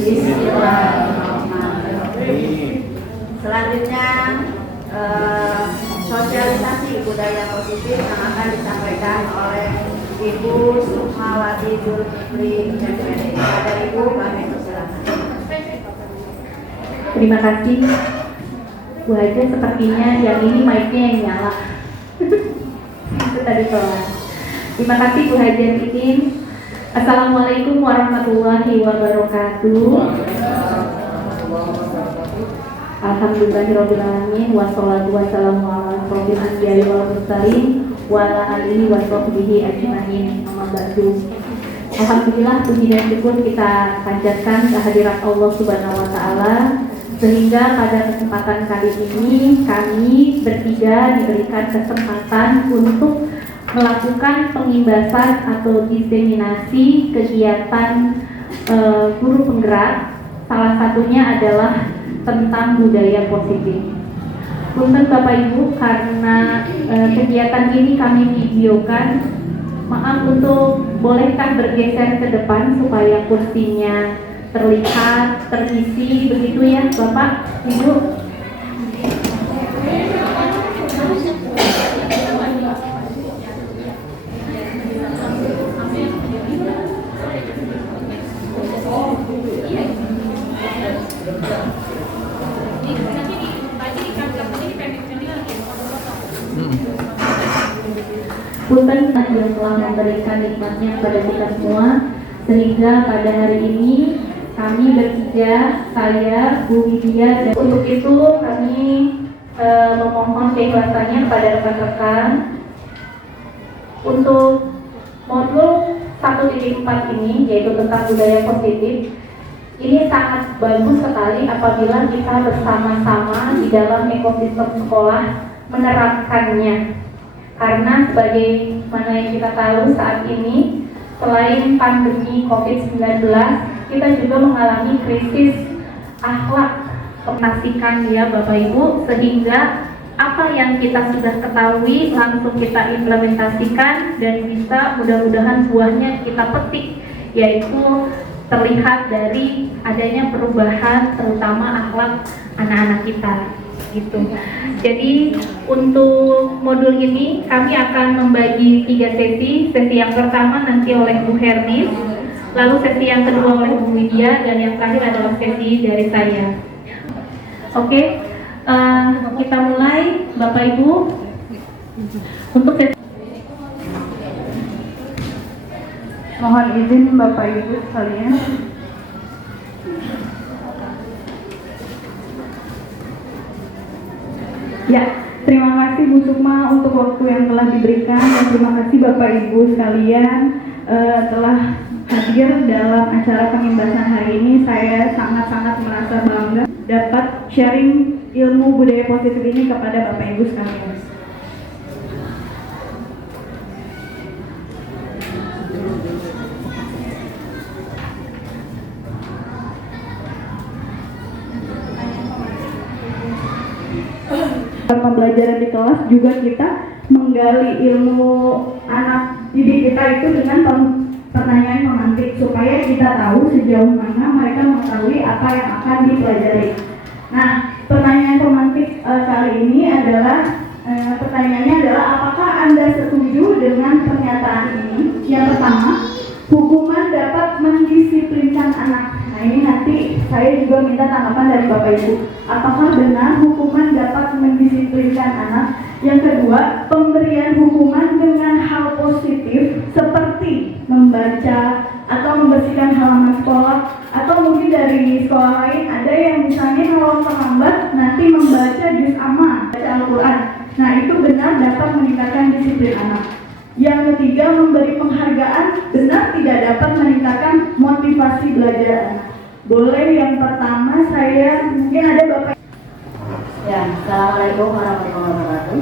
Bismillahirrahmanirrahim. Selanjutnya sosialisasi budaya positif yang akan disampaikan oleh Ibu Sukmawati Zulkifli MPD. Ada Ibu, kami persilakan. Terima kasih Bu Haja, sepertinya yang ini mic-nya yang nyala. Itu tadi soal. Terima kasih Bu Haja Titin. Assalamualaikum warahmatullahi wabarakatuh. Alhamdulillahirrahmanirrahim. Wassalatu wassalamu ala asrofil anbiya'i wal mursalin wa ala alihi wa sahbihi ajma'in. Amma ba'du. Alhamdulillah, puji dan syukur kita panjatkan kehadirat Allah Subhanahu wa taala sehingga pada kesempatan kali ini kami bertiga diberikan kesempatan untuk melakukan pengimbasan atau diseminasi kegiatan guru penggerak. Salah satunya adalah tentang budaya positif. Punten Bapak Ibu, karena kegiatan ini kami videokan, maaf untuk bolehkah bergeser ke depan supaya kursinya terlihat, terisi, begitu ya Bapak, Ibu. Punten yang telah memberikan nikmatnya kepada kita semua, sehingga pada hari ini kami bertiga, saya, Bu Widya, dan untuk itu kami memohon keikhlasannya kepada rekan-rekan untuk modul 1.4 ini, yaitu tentang budaya positif. Ini sangat bagus sekali apabila kita bersama-sama di dalam ekosistem sekolah menerapkannya. Karena sebagaimana yang kita tahu saat ini, selain pandemi COVID-19, kita juga mengalami krisis akhlak kemasikan ya Bapak Ibu, sehingga apa yang kita sudah ketahui langsung kita implementasikan dan bisa mudah-mudahan buahnya kita petik, yaitu terlihat dari adanya perubahan terutama akhlak anak-anak kita gitu. Jadi untuk modul ini kami akan membagi 3 sesi. Sesi yang pertama nanti oleh Bu Hernis, lalu sesi yang kedua oleh Bu Widya, dan yang terakhir adalah sesi dari saya. Oke, kita mulai Bapak Ibu. Untuk sesi mohon izin Bapak Ibu sekalian. Ya, terima kasih Bu Sukma untuk waktu yang telah diberikan, dan terima kasih Bapak Ibu sekalian telah hadir dalam acara pengimbasan hari ini. Saya sangat-sangat merasa bangga dapat sharing ilmu budaya positif ini kepada Bapak Ibu sekalian. Pembelajaran di kelas juga kita menggali ilmu anak didik kita itu dengan pertanyaan memantik, supaya kita tahu sejauh mana mereka mengetahui apa yang akan dipelajari. Nah, pertanyaan pemantik kali ini adalah pertanyaannya adalah, apakah Anda setuju dengan pernyataan ini? Yang pertama, hukuman dapat mendisiplinkan anak. Nah, ini nanti saya juga minta tanggapan dari Bapak Ibu. Apakah benar hukuman dapat mendisiplinkan anak? Yang kedua, pemberian hukuman dengan hal positif seperti membaca atau membersihkan halaman sekolah, atau mungkin dari sekolah lain ada yang misalnya kalau terlambat nanti membaca juz amma, baca Al-Quran. Nah, itu benar dapat meningkatkan disiplin anak. Yang ketiga, memberi penghargaan benar tidak dapat meningkatkan motivasi belajar anak. Boleh yang pertama, saya mungkin ada Bapak. Ya, Assalamualaikum warahmatullahi wabarakatuh.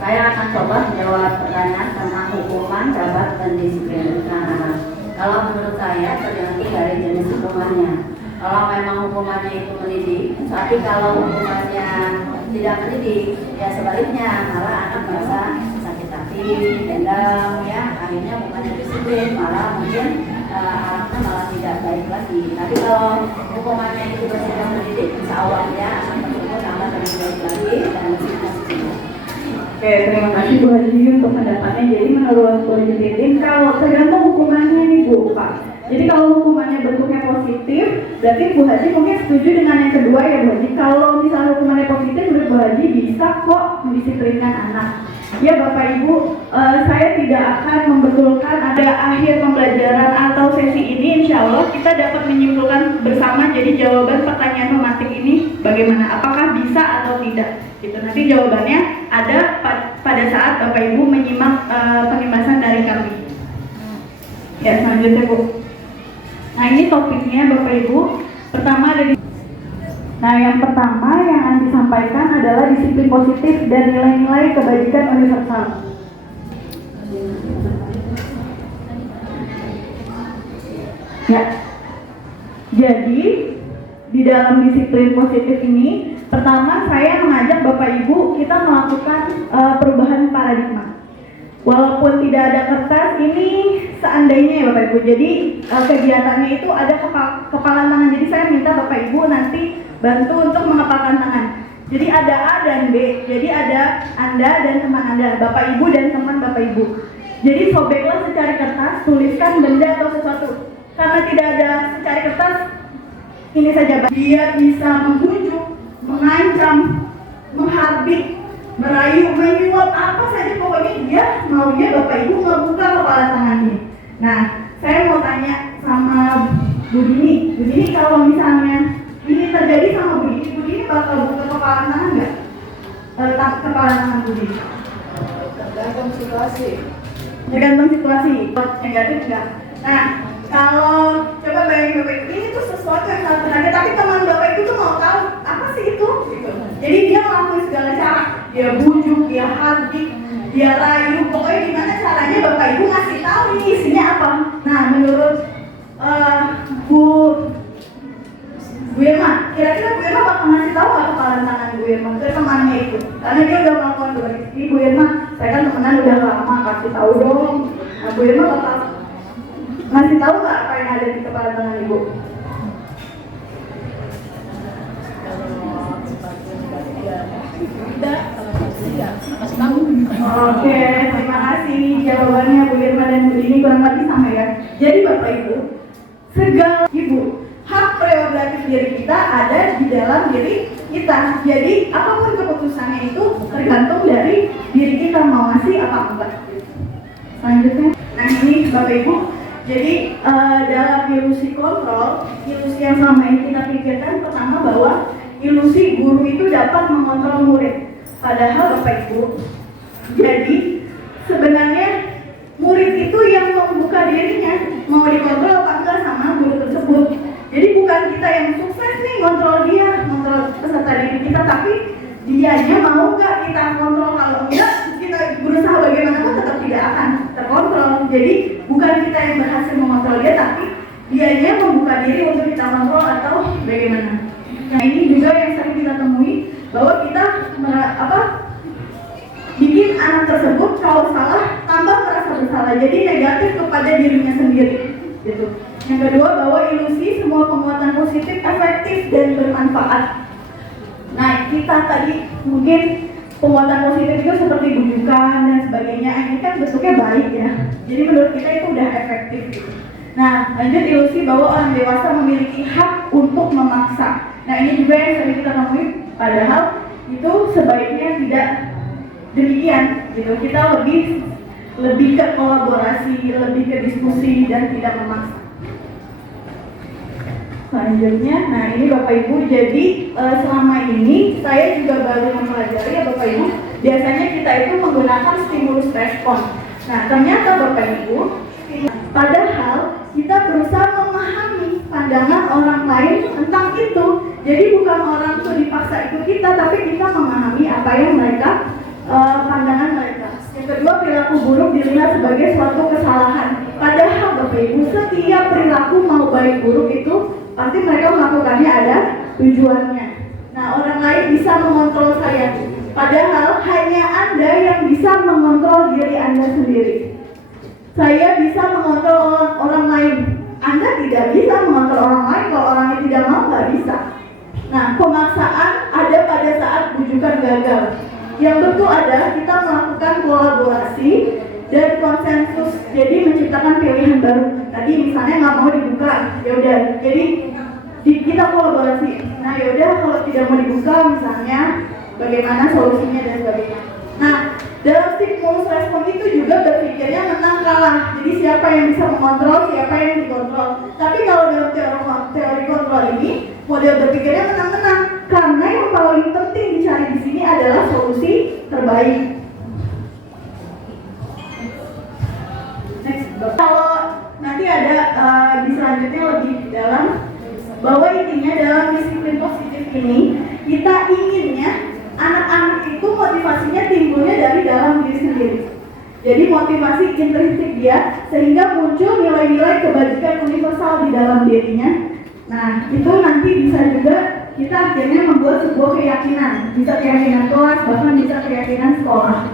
Saya akan coba menjawab pertanyaan tentang hukuman dapat mendisiplinkan anak. Kalau menurut saya tergantung dari jenis hukumannya. Kalau memang hukumannya itu mendidik, tapi kalau hukumannya tidak mendidik, ya sebaliknya malah anak merasa sakit hati, dendam, ya akhirnya bukannya disiplin, malah mungkin anaknya malah tidak baik lagi. Tapi kalau hukumannya itu bersifat mendidik, insya Allah ya anak tersebut akan lebih baik lagi dan lebih positif. Oke, terima kasih Bu Haji untuk pendapatnya. Jadi menurut Bu Haji Titin, kalau tergantung hukumannya nih Bu, Pak. Jadi kalau hukumannya bentuknya positif, berarti Bu Haji mungkin setuju dengan yang kedua ya Bu Haji. Kalau misalnya hukumannya positif, menurut Bu Haji bisa kok mendisiplinkan anak. Ya Bapak Ibu, saya tidak akan membetulkan ada akhir pembelajaran atau sesi ini. Insya Allah kita dapat menyimpulkan bersama. Jadi jawaban pertanyaan memantik ini bagaimana? Apakah bisa atau tidak? Gitu. Nanti jawabannya ada pada saat Bapak Ibu menyimak penembasan dari kami. Ya selanjutnya Bu. Nah ini topiknya Bapak Ibu. Pertama ada di Nah, yang pertama yang akan disampaikan adalah disiplin positif dan nilai-nilai kebajikan universal. Ya, jadi di dalam disiplin positif ini, pertama saya mengajak Bapak Ibu kita melakukan perubahan paradigma. Walaupun tidak ada kertas, ini seandainya ya Bapak Ibu. Jadi kegiatannya itu ada kepalan tangan. Jadi saya minta Bapak Ibu nanti bantu untuk mengepalkan tangan. Jadi ada A dan B. Jadi ada Anda dan teman Anda, Bapak Ibu dan teman Bapak Ibu. Jadi sobeklah secari kertas, tuliskan benda atau sesuatu. Karena tidak ada secari kertas, ini saja. Dia bisa membujuk, mengancam, mengharbit, merayu, menyuap, apa saja pokoknya dia maunya Bapak Ibu membuka kepala tangannya. Nah, saya mau tanya sama Bu Dini. Bu Dini, kalau misalnya ini terjadi sama Bu Dini bakal buka kepala tangan nggak? Kepala tangan Bu Dini? Tergantung situasi. Tergantung situasi. Negatif nggak? Nah, kalau coba bayangin Bapak Ibu, ini tuh sesuatu yang sangat berharga, tapi teman Bapak Ibu tuh mau tahu apa sih itu? Gitu. Jadi dia melakukan segala cara. Dia bujuk, dia hardik, dia rayu, pokoknya gimana caranya Bapak Ibu ngasih tahu ini isinya apa. Nah, menurut Bu Irma, kira-kira Bu Irma bakal ngasih tahu nggak kepala tangan Bu Irma ke temannya itu? Karena dia udah melakukan ini. Bu Irma, saya kan temenan udah lama, kasih tahu dong. Nah, Bu Irma bakal ngasih tahu nggak apa yang ada di kepala tangan Ibu? Oke, terima kasih jawabannya Bu Irma dan Bu Dini, kurang lebih sama ya. Jadi Bapak Ibu, segala Ibu, hak prerogatif diri kita ada di dalam diri kita. Jadi apapun keputusannya itu tergantung dari diri kita mau ngasih apa enggak. Selanjutnya, nah ini Bapak Ibu, jadi dalam ilusi kontrol, ilusi yang selama ini kita pikirkan pertama bahwa ilusi guru itu dapat mengontrol murid. Padahal Bapak Ibu, jadi sebenarnya murid itu yang membuka dirinya, mau dikontrol apa enggak sama guru tersebut. Jadi bukan kita yang sukses nih kontrol dia, kontrol peserta didik kita, tapi dianya mau nggak kita kontrol. Kalau enggak, kita berusaha bagaimanapun tetap tidak akan terkontrol. Jadi bukan kita yang berhasil mengontrol dia, tapi dianya membuka diri untuk kita kontrol atau bagaimana. Nah ini juga yang sering kita temui, bahwa kita bikin anak tersebut kalau salah tambah merasa bersalah, jadi negatif kepada dirinya sendiri gitu. Yang kedua, bahwa ilusi semua penguatan positif efektif dan bermanfaat. Nah kita tadi mungkin penguatan positif itu seperti bujukan dan sebagainya, ini kan bentuknya baik ya, jadi menurut kita itu udah efektif gitu. Nah lanjut, ilusi bahwa orang dewasa memiliki hak untuk memaksa. Nah ini juga yang sering kita temui, padahal itu sebaiknya tidak demikian gitu. Kita lebih ke kolaborasi, lebih ke diskusi dan tidak memaksa. Selanjutnya, nah ini Bapak Ibu, jadi selama ini saya juga baru mempelajari ya Bapak Ibu, biasanya kita itu menggunakan stimulus respon. Nah ternyata Bapak Ibu, padahal kita berusaha memahami pandangan orang lain tentang itu. Jadi bukan orang itu dipaksa ikut kita, tapi kita memahami apa yang mereka pandangan mereka. Yang kedua, perilaku buruk dilihat sebagai suatu kesalahan. Padahal Bapak Ibu, setiap perilaku mau baik buruk itu pasti mereka melakukannya ada tujuannya. Nah orang lain bisa mengontrol saya, padahal hanya Anda yang bisa mengontrol diri Anda sendiri. Saya bisa mengontrol orang lain, Nah, pemaksaan ada pada saat bujukan gagal. Yang betul ada kita melakukan kolaborasi dan konsensus, jadi menciptakan pilihan baru. Tadi misalnya nggak mau dibuka, ya udah, jadi kita kolaborasi. Nah, ya udah kalau tidak mau dibuka, misalnya bagaimana solusinya dan sebagainya. Nah, dalam stimulus respon itu juga berpikirnya menang kalah. Jadi siapa yang bisa mengontrol, siapa yang dikontrol. Tapi kalau dalam teori kontrol ini, model berpikirnya menang-menang. Karena yang paling penting dicari di sini adalah solusi terbaik. Next. Kalau nanti ada di selanjutnya lebih dalam, bahwa intinya dalam disiplin positif ini kita inginnya anak-anak itu motivasinya timbulnya dari dalam diri sendiri. Jadi motivasi intrinsik dia sehingga muncul nilai-nilai kebajikan universal di dalam dirinya. Nah, itu nanti bisa juga kita akhirnya membuat sebuah keyakinan, bisa keyakinan kelas, bahkan bisa keyakinan sekolah.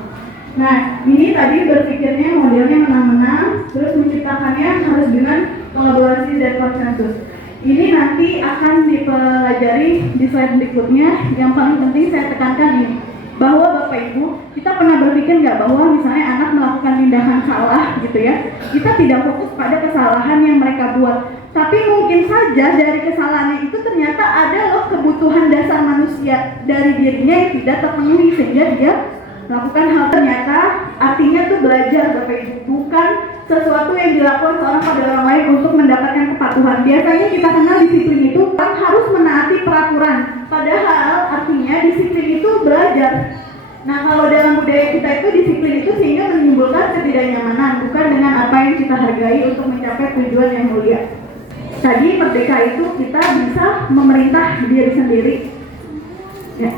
Nah, ini tadi berpikirnya modelnya menang-menang, terus menciptakannya harus dengan kolaborasi dan konsensus. Ini nanti akan dipelajari di slide berikutnya. Yang paling penting saya tekankan ini, bahwa Bapak Ibu, kita pernah berpikir nggak bahwa misalnya anak melakukan tindakan salah gitu ya, kita tidak fokus pada kesalahan yang mereka buat, tapi mungkin saja dari kesalahannya itu ternyata ada loh kebutuhan dasar manusia dari dirinya yang tidak terpenuhi sehingga dia melakukan hal. Ternyata artinya tuh belajar Bapak Ibu, bukan sesuatu yang dilakukan seorang pada orang lain untuk mendapatkan kepatuhan. Biasanya kita kenal disiplin itu kan harus menaati peraturan, padahal artinya disiplin itu belajar. Nah, kalau dalam budaya kita itu disiplin itu sehingga menimbulkan ketidaknyamanan, bukan dengan apa yang kita hargai untuk mencapai tujuan yang mulia. Tadi merdeka itu kita bisa memerintah diri sendiri ya.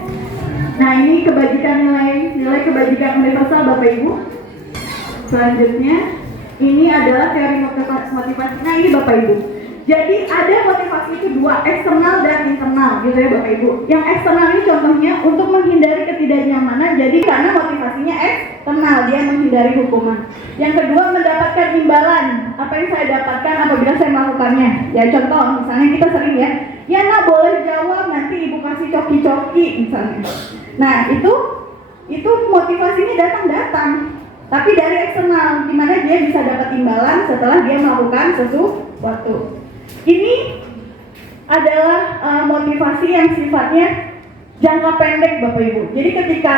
Nah, ini kebajikan nilai kebajikan universal Bapak Ibu. Selanjutnya ini adalah teori motivasi. Nah, ini Bapak Ibu. Jadi ada motivasi itu dua, eksternal dan internal gitu ya Bapak Ibu. Yang eksternal ini contohnya untuk menghindari ketidaknyamanan, jadi karena motivasinya eksternal, dia menghindari hukuman. Yang kedua, mendapatkan imbalan. Apa yang saya dapatkan apabila saya melakukannya. Ya contoh, misalnya kita sering ya nggak boleh jawab, nanti ibu kasih coki-coki misalnya. Nah, itu motivasinya datang. Tapi dari eksternal, di mana dia bisa dapat imbalan setelah dia melakukan sesuatu. Ini adalah motivasi yang sifatnya jangka pendek Bapak Ibu. Jadi ketika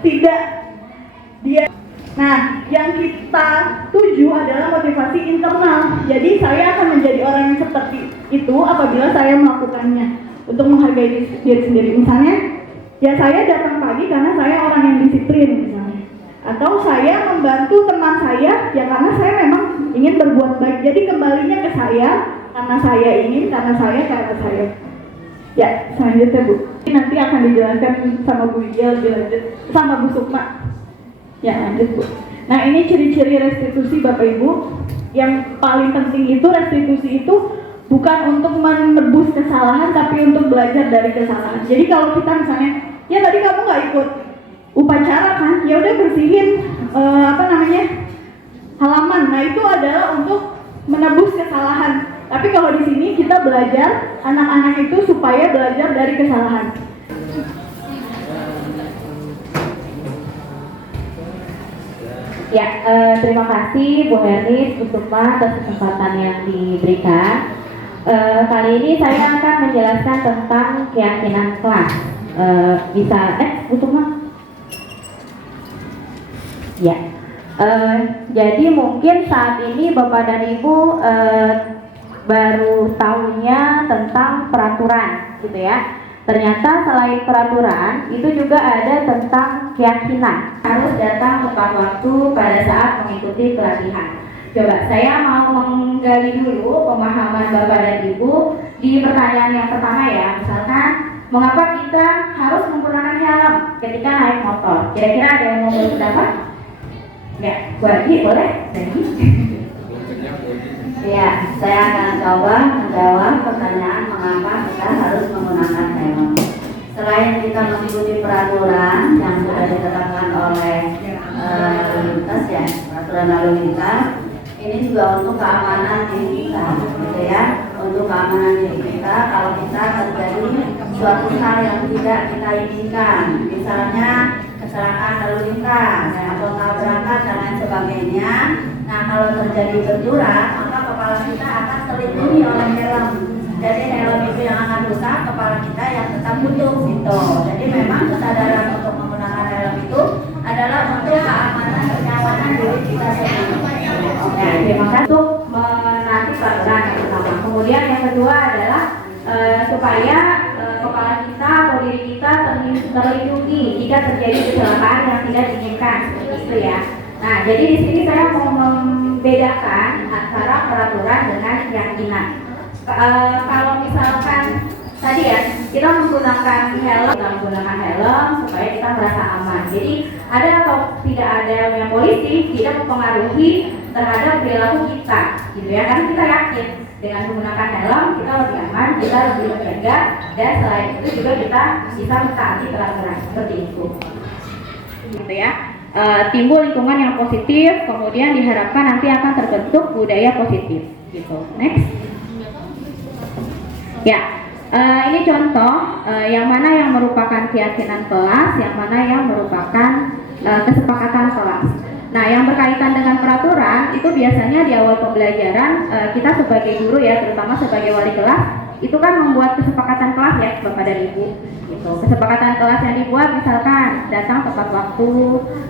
tidak dia, nah yang kita tuju adalah motivasi internal. Jadi saya akan menjadi orang yang seperti itu apabila saya melakukannya untuk menghargai diri sendiri. Misalnya, ya saya datang pagi karena saya orang yang disiplin misalnya. Atau saya membantu teman saya ya karena saya memang ingin berbuat baik. Jadi kembalinya ke saya karena saya ingin, karena saya. Ya, selanjutnya Bu. Ini nanti akan dijelaskan sama Bu Ijal lebih lanjut, sama Bu Sukma. Ya, lanjut Bu. Nah, ini ciri-ciri restitusi Bapak Ibu. Yang paling penting itu restitusi itu bukan untuk menebus kesalahan, tapi untuk belajar dari kesalahan. Jadi kalau kita misalnya, ya tadi kamu nggak ikut upacara kan, ya udah bersihin halaman. Nah, itu adalah untuk menebus kesalahan. Tapi kalau di sini kita belajar anak-anak itu supaya belajar dari kesalahan. Ya, terima kasih Bu Hernis, Bu Sukma atas kesempatan yang diberikan. Kali ini saya akan menjelaskan tentang keyakinan kelas. Bu Sukma? Ya. Jadi mungkin saat ini Bapak dan Ibu baru tahunya tentang peraturan, gitu ya. Ternyata selain peraturan, itu juga ada tentang keyakinan. Harus datang tepat waktu pada saat mengikuti pelatihan. Coba saya mau menggali dulu pemahaman Bapak dan Ibu di pertanyaan yang pertama ya. Misalkan, mengapa kita harus menggunakan helm ketika naik motor? Kira-kira ada yang mau berpendapat? Ya, Bu Adi, boleh? Ya, saya akan coba menjawab pertanyaan mengapa kita harus menggunakan helm. Selain kita mengikuti peraturan yang sudah ditetapkan oleh peraturan lalu lintas, ini juga untuk keamanan diri kita, gitu ya, untuk keamanan diri kita kalau kita terjadi suatu hal yang tidak kita inginkan, misalnya kecelakaan lalu lintas atau tabrakan dan lain sebagainya. Nah, kalau terjadi benturan, maka kepala kita akan terlindungi oleh helm. Jadi helm itu yang akan rusak, kepala kita yang tetap utuh gitu. Jadi memang kesadaran untuk menggunakan helm itu adalah untuk keamanan dan kenyamanan diri kita sendiri. Nah, terima kasih untuk menanti peraturan yang pertama. Kemudian yang kedua adalah supaya kepala kita atau diri kita terlindungi jika terjadi kecelakaan yang tidak diinginkan, seperti itu ya. Nah, jadi di sini saya mau membedakan antara peraturan dengan keyakinan. Kalau misalkan tadi ya kita menggunakan helm supaya kita merasa aman. Jadi ada atau tidak ada yang polisi tidak mempengaruhi terhadap perilaku kita, gitu ya. Karena kita yakin dengan menggunakan helm kita lebih aman, kita lebih terjaga, dan selain itu juga kita bisa mentaati peraturan seperti itu, gitu ya. Timbul lingkungan yang positif, kemudian diharapkan nanti akan terbentuk budaya positif, gitu. Next. Ya, ini contoh yang mana yang merupakan keyakinan kelas, yang mana yang merupakan kesepakatan kelas. Nah, yang berkaitan dengan peraturan itu biasanya di awal pembelajaran kita sebagai guru ya, terutama sebagai wali kelas, itu kan membuat kesepakatan kelas ya, Bapak dan Ibu. Gitu. Kesepakatan kelas yang dibuat misalkan datang tepat waktu,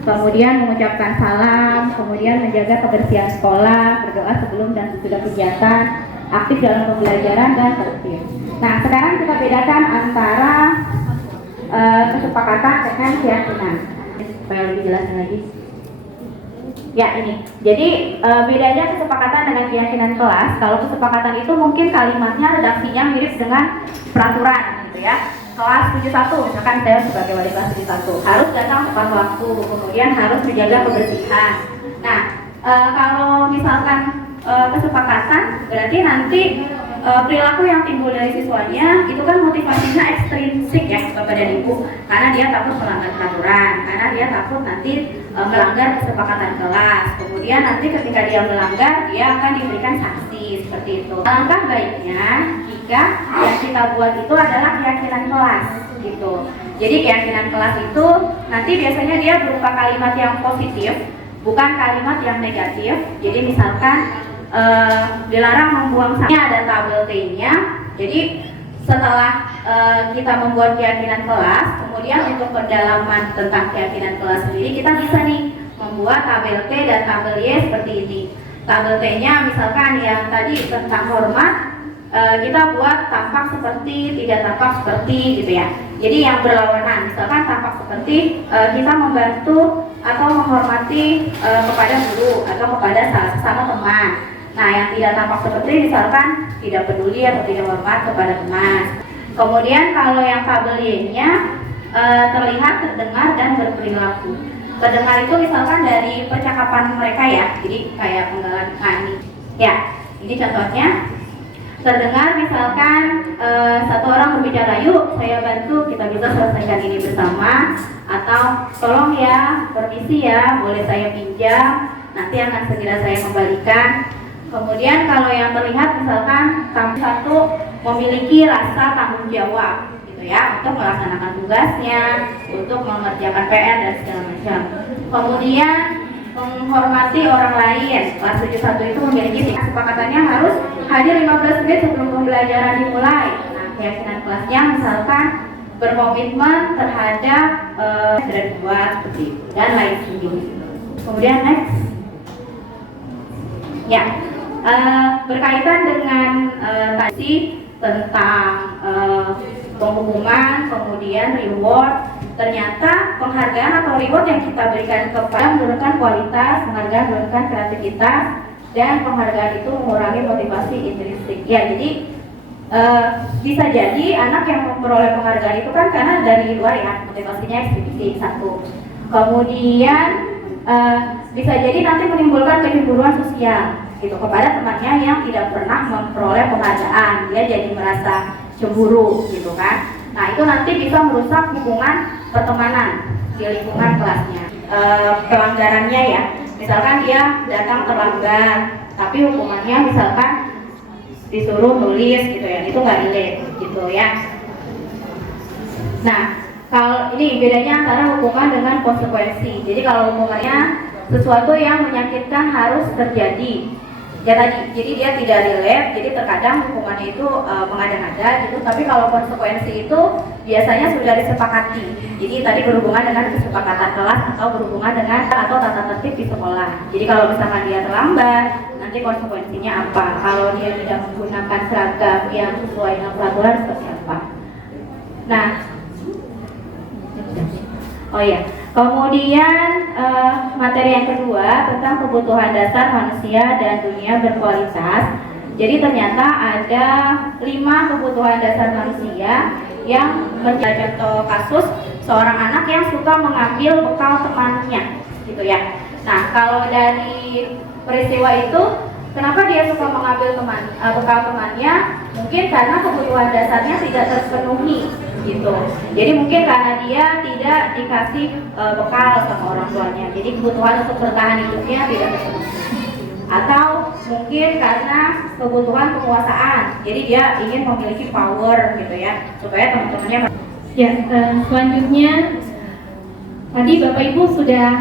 kemudian mengucapkan salam, kemudian menjaga kebersihan sekolah, berdoa sebelum dan sesudah kegiatan, aktif dalam pembelajaran dan tertib. Nah, sekarang kita bedakan antara kesepakatan dengan keyakinan. Supaya lebih jelasnya lagi. Ya, ini. Jadi bedanya kesepakatan dengan keyakinan kelas. Kalau kesepakatan itu mungkin kalimatnya, redaksinya mirip dengan peraturan, gitu ya. Kelas 71, misalkan saya sebagai wali kelas 71 harus datang tepat waktu, kemudian harus menjaga kebersihan. Nah, kalau misalkan kesepakatan berarti nanti perilaku yang timbul dari siswanya itu kan motivasinya ekstrinsik ya, Bapak dan Ibu, karena dia takut melanggar peraturan, karena dia takut nanti melanggar kesepakatan kelas. Kemudian nanti ketika dia melanggar, dia akan diberikan sanksi seperti itu. Alangkah baiknya jika yang kita buat itu adalah keyakinan kelas, gitu. Jadi keyakinan kelas itu nanti biasanya dia berupa kalimat yang positif, bukan kalimat yang negatif. Jadi misalkan dilarang membuang sampah, ada tabel T-nya. Jadi setelah kita membuat keyakinan kelas, kemudian untuk pendalaman tentang keyakinan kelas sendiri kita bisa nih membuat tabel T dan tabel Y seperti ini. Tabel T-nya misalkan yang tadi tentang hormat, kita buat tampak seperti, tidak tampak seperti, gitu ya. Jadi yang berlawanan, misalkan tampak seperti kita membantu atau menghormati kepada guru atau kepada sesama teman. Nah, yang tidak tampak seperti misalkan tidak peduli atau tidak hormat kepada teman. Kemudian kalau yang tabel Y-nya terlihat, terdengar, dan berperilaku. Terdengar itu misalkan dari percakapan mereka ya, jadi kayak penggalan kami. Ya, ini contohnya. Terdengar misalkan satu orang berbicara, yuk saya bantu, kita bisa selesaikan ini bersama. Atau tolong ya, permisi ya, boleh saya pinjam, nanti akan segera saya kembalikan. Kemudian kalau yang terlihat misalkan satu memiliki rasa tanggung jawab, gitu ya, untuk melaksanakan tugasnya, untuk mengerjakan PR dan segala macam. Kemudian menghormati orang lain. Kelas 71 itu memiliki kesepakatannya harus hadir 15 menit sebelum pembelajaran dimulai. Nah, keyakinan kelasnya misalkan berkomitmen terhadap dan buat seperti itu dan lain sebagainya. Kemudian next. Ya. Berkaitan dengan tadi tentang penghukuman, kemudian reward, ternyata penghargaan atau reward yang kita berikan kepada menurunkan kualitas, penghargaan menurunkan kreativitas, dan penghargaan itu mengurangi motivasi intrinsik. Ya, jadi bisa jadi anak yang memperoleh penghargaan itu kan karena dari luar ya, motivasinya ekstrinsik satu. Kemudian bisa jadi nanti menimbulkan kecemburuan sosial gitu kepada temannya yang tidak pernah memperoleh penghargaan, dia jadi merasa cemburu gitu kan. Nah, itu nanti bisa merusak hubungan pertemanan di lingkungan kelasnya. Pelanggarannya ya, misalkan dia datang terlambat tapi hukumannya misalkan disuruh nulis gitu ya, itu nggak relate gitu ya. Nah, kalau ini bedanya antara hukuman dengan konsekuensi. Jadi kalau hukumannya sesuatu yang menyakitkan harus terjadi, ya tadi, jadi dia tidak relate, jadi terkadang hukumannya itu mengada-ngada gitu. Tapi kalau konsekuensi itu biasanya sudah disepakati. Jadi tadi berhubungan dengan kesepakatan kelas atau berhubungan dengan atau tata tertib di sekolah. Jadi kalau misalkan dia terlambat, nanti konsekuensinya apa? Kalau dia tidak menggunakan seragam yang sesuai dengan peraturan seperti apa? Nah, oh ya, kemudian materi yang kedua tentang kebutuhan dasar manusia dan dunia berkualitas. Jadi ternyata ada 5 kebutuhan dasar manusia yang menjadi contoh kasus seorang anak yang suka mengambil bekal temannya, gitu ya. Nah, kalau dari peristiwa itu, kenapa dia suka mengambil bekal temannya? Mungkin karena kebutuhan dasarnya tidak terpenuhi, gitu. Jadi mungkin karena dia tidak dikasih bekal sama orang tuanya, jadi kebutuhan untuk bertahan hidupnya tidak terpenuhi. Atau mungkin karena kebutuhan penguasaan, jadi dia ingin memiliki power gitu ya, supaya teman-temannya. Ya, selanjutnya tadi Bapak Ibu sudah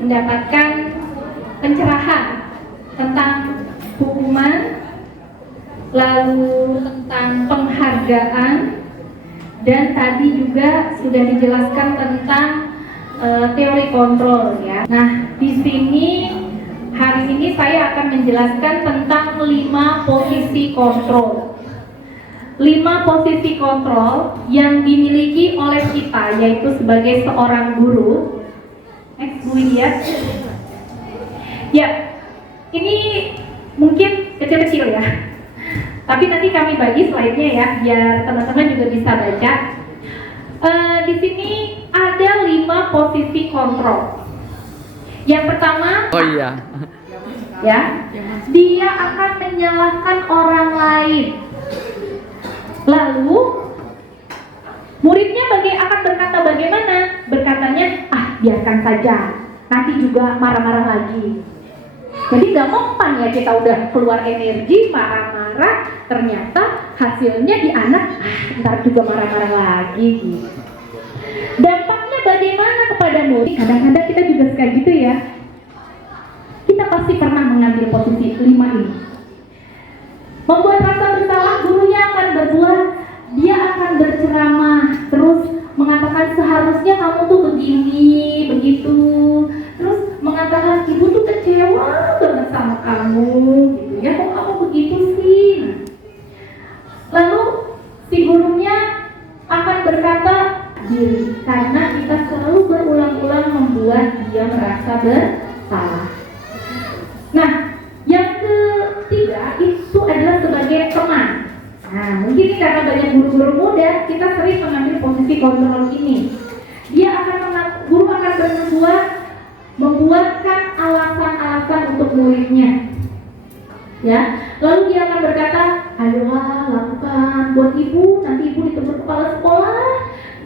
mendapatkan pencerahan tentang hukuman, lalu tentang penghargaan, dan tadi juga sudah dijelaskan tentang teori kontrol ya. Nah, di sini hari ini saya akan menjelaskan tentang 5 posisi kontrol. 5 posisi kontrol yang dimiliki oleh kita, yaitu sebagai seorang guru. Next, Bu ya. Ya, ini mungkin kecil-kecil ya. Tapi nanti kami bagi slide-nya ya, biar teman-teman juga bisa baca. Di sini ada 5 posisi kontrol. Yang pertama, oh iya, ya, dia akan menyalahkan orang lain. Lalu muridnya akan berkata bagaimana? Berkatanya, biarkan saja, nanti juga marah-marah lagi. Jadi gak mempan ya, kita udah keluar energi, marah-marah, ternyata hasilnya di anak, ntar juga marah-marah lagi. Dampaknya bagaimana kepada murid? Kadang-kadang kita juga suka gitu ya. Kita pasti pernah mengambil posisi 5 ini. Membuat rasa bersalah, gurunya akan berbuat, dia akan berceramah, terus mengatakan seharusnya kamu tuh begini, begitu. Terus mengatakan ibu tuh kecewa banget sama kamu, gitu ya, kok kamu begitu sih? Lalu si gurunya akan berkata diri, karena kita selalu berulang-ulang membuat dia merasa bersalah. Nah, yang ketiga itu adalah sebagai teman. Nah, mungkin ini karena banyak guru-guru muda, kita sering mengambil posisi kontrol ini. Guru akan membuatkan alasan-alasan untuk muridnya. Ya, lalu dia akan berkata, ayolah lakukan buat ibu, nanti ibu ditegur kepala sekolah.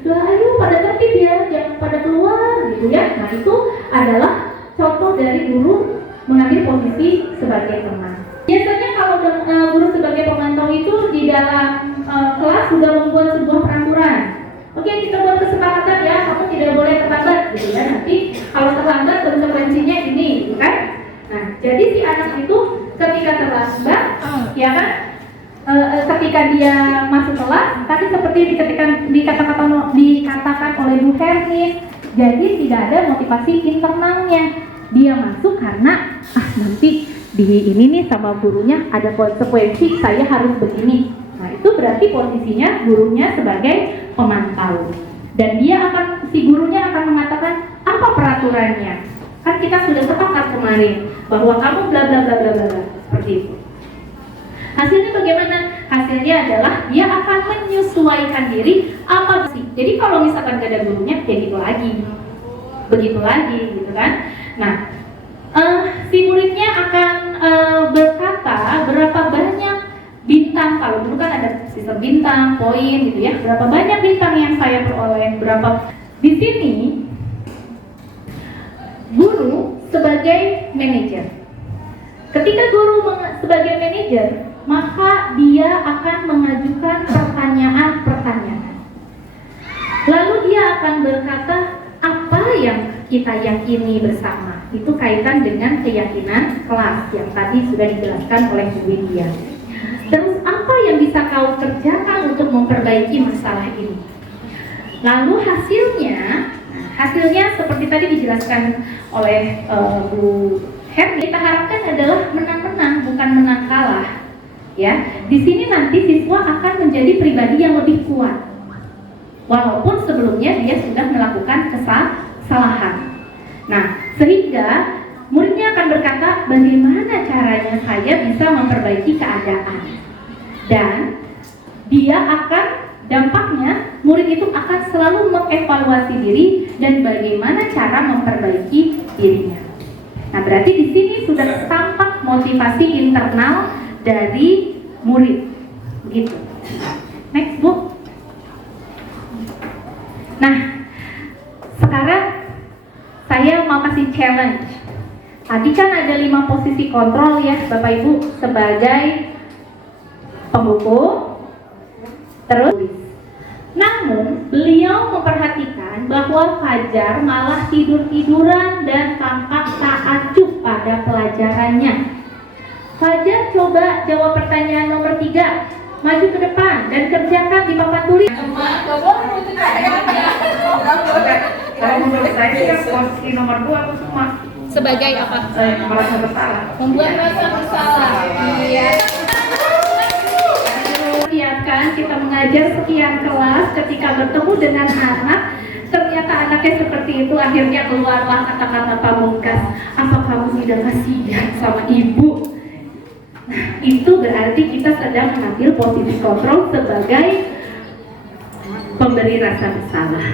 Udah, ayo pada tertib ya, jangan pada keluar, gitu ya. Nah, itu adalah contoh dari guru mengambil posisi sebagai teman. Biasanya kalau guru sebagai pemantau itu di dalam kelas sudah membuat sebuah peraturan. Oke, kita buat kesepakatan ya, kamu tidak boleh terlambat, gitu ya. Nanti kalau terlambat konsekuensinya ini, gitu kan? Nah, jadi si anak itu ketika terlambat, ya kan? Ketika dia masuk kelas, tadi seperti dikatakan oleh Bu Hermin, jadi tidak ada motivasi internalnya. Dia masuk karena nanti di ini nih sama gurunya ada konsekuensi, saya harus begini. Nah, itu berarti posisinya gurunya sebagai pemantau. Dan si gurunya akan mengatakan apa peraturannya. Kan kita sudah sepakat kemarin bahwa kamu bla bla bla bla bla, seperti itu. Hasilnya bagaimana? Hasilnya adalah dia akan menyesuaikan diri apa sih. Jadi kalau misalkan gak ada gurunya, ya gitu lagi. Begitu lagi, gitu kan? Nah, si muridnya akan berkata berapa banyak bintang. Kalau dulu kan ada sistem bintang, poin gitu ya. Berapa banyak bintang yang saya peroleh, berapa. Di sini guru sebagai manajer. Ketika guru sebagai manajer, maka dia akan mengajukan pertanyaan-pertanyaan. Lalu dia akan berkata, apa yang kita yakini bersama? Itu kaitan dengan keyakinan kelas yang tadi sudah dijelaskan oleh Bu Widya. Terus apa yang bisa kau kerjakan untuk memperbaiki masalah ini? Lalu hasilnya seperti tadi dijelaskan oleh Bu Herni, kita harapkan adalah menang-menang, bukan menang kalah. Ya, di sini nanti siswa akan menjadi pribadi yang lebih kuat, walaupun sebelumnya dia sudah melakukan kesalahan. Nah, sehingga muridnya akan berkata, bagaimana caranya saya bisa memperbaiki keadaan? Dan dia akan, dampaknya murid itu akan selalu mengevaluasi diri dan bagaimana cara memperbaiki dirinya. Nah, berarti di sini sudah tampak motivasi internal dari murid. Begitu. Next, Bu. Nah, sekarang saya mau kasih challenge. Tadi kan ada 5 posisi kontrol ya Bapak Ibu sebagai pembuku, terus namun beliau memperhatikan bahwa Fajar malah tidur-tiduran dan tampak tak acuh pada pelajarannya. Fajar coba jawab pertanyaan nomor 3, maju ke depan dan kerjakan di papan tulis. Kalau menurut saya sih kan posisi nomor 2 aku cuma Sebagai apa? merasa bersalah. Membuat rasa bersalah. Iya. Lihatkan kita mengajar sekian kelas, ketika bertemu dengan anak, ternyata anaknya seperti itu, akhirnya keluarlah kata-kata pamungkas, apa kamu tidak kasihan sama ibu? Nah, itu berarti kita sedang mengambil posisi kontrol sebagai pemberi rasa bersalah.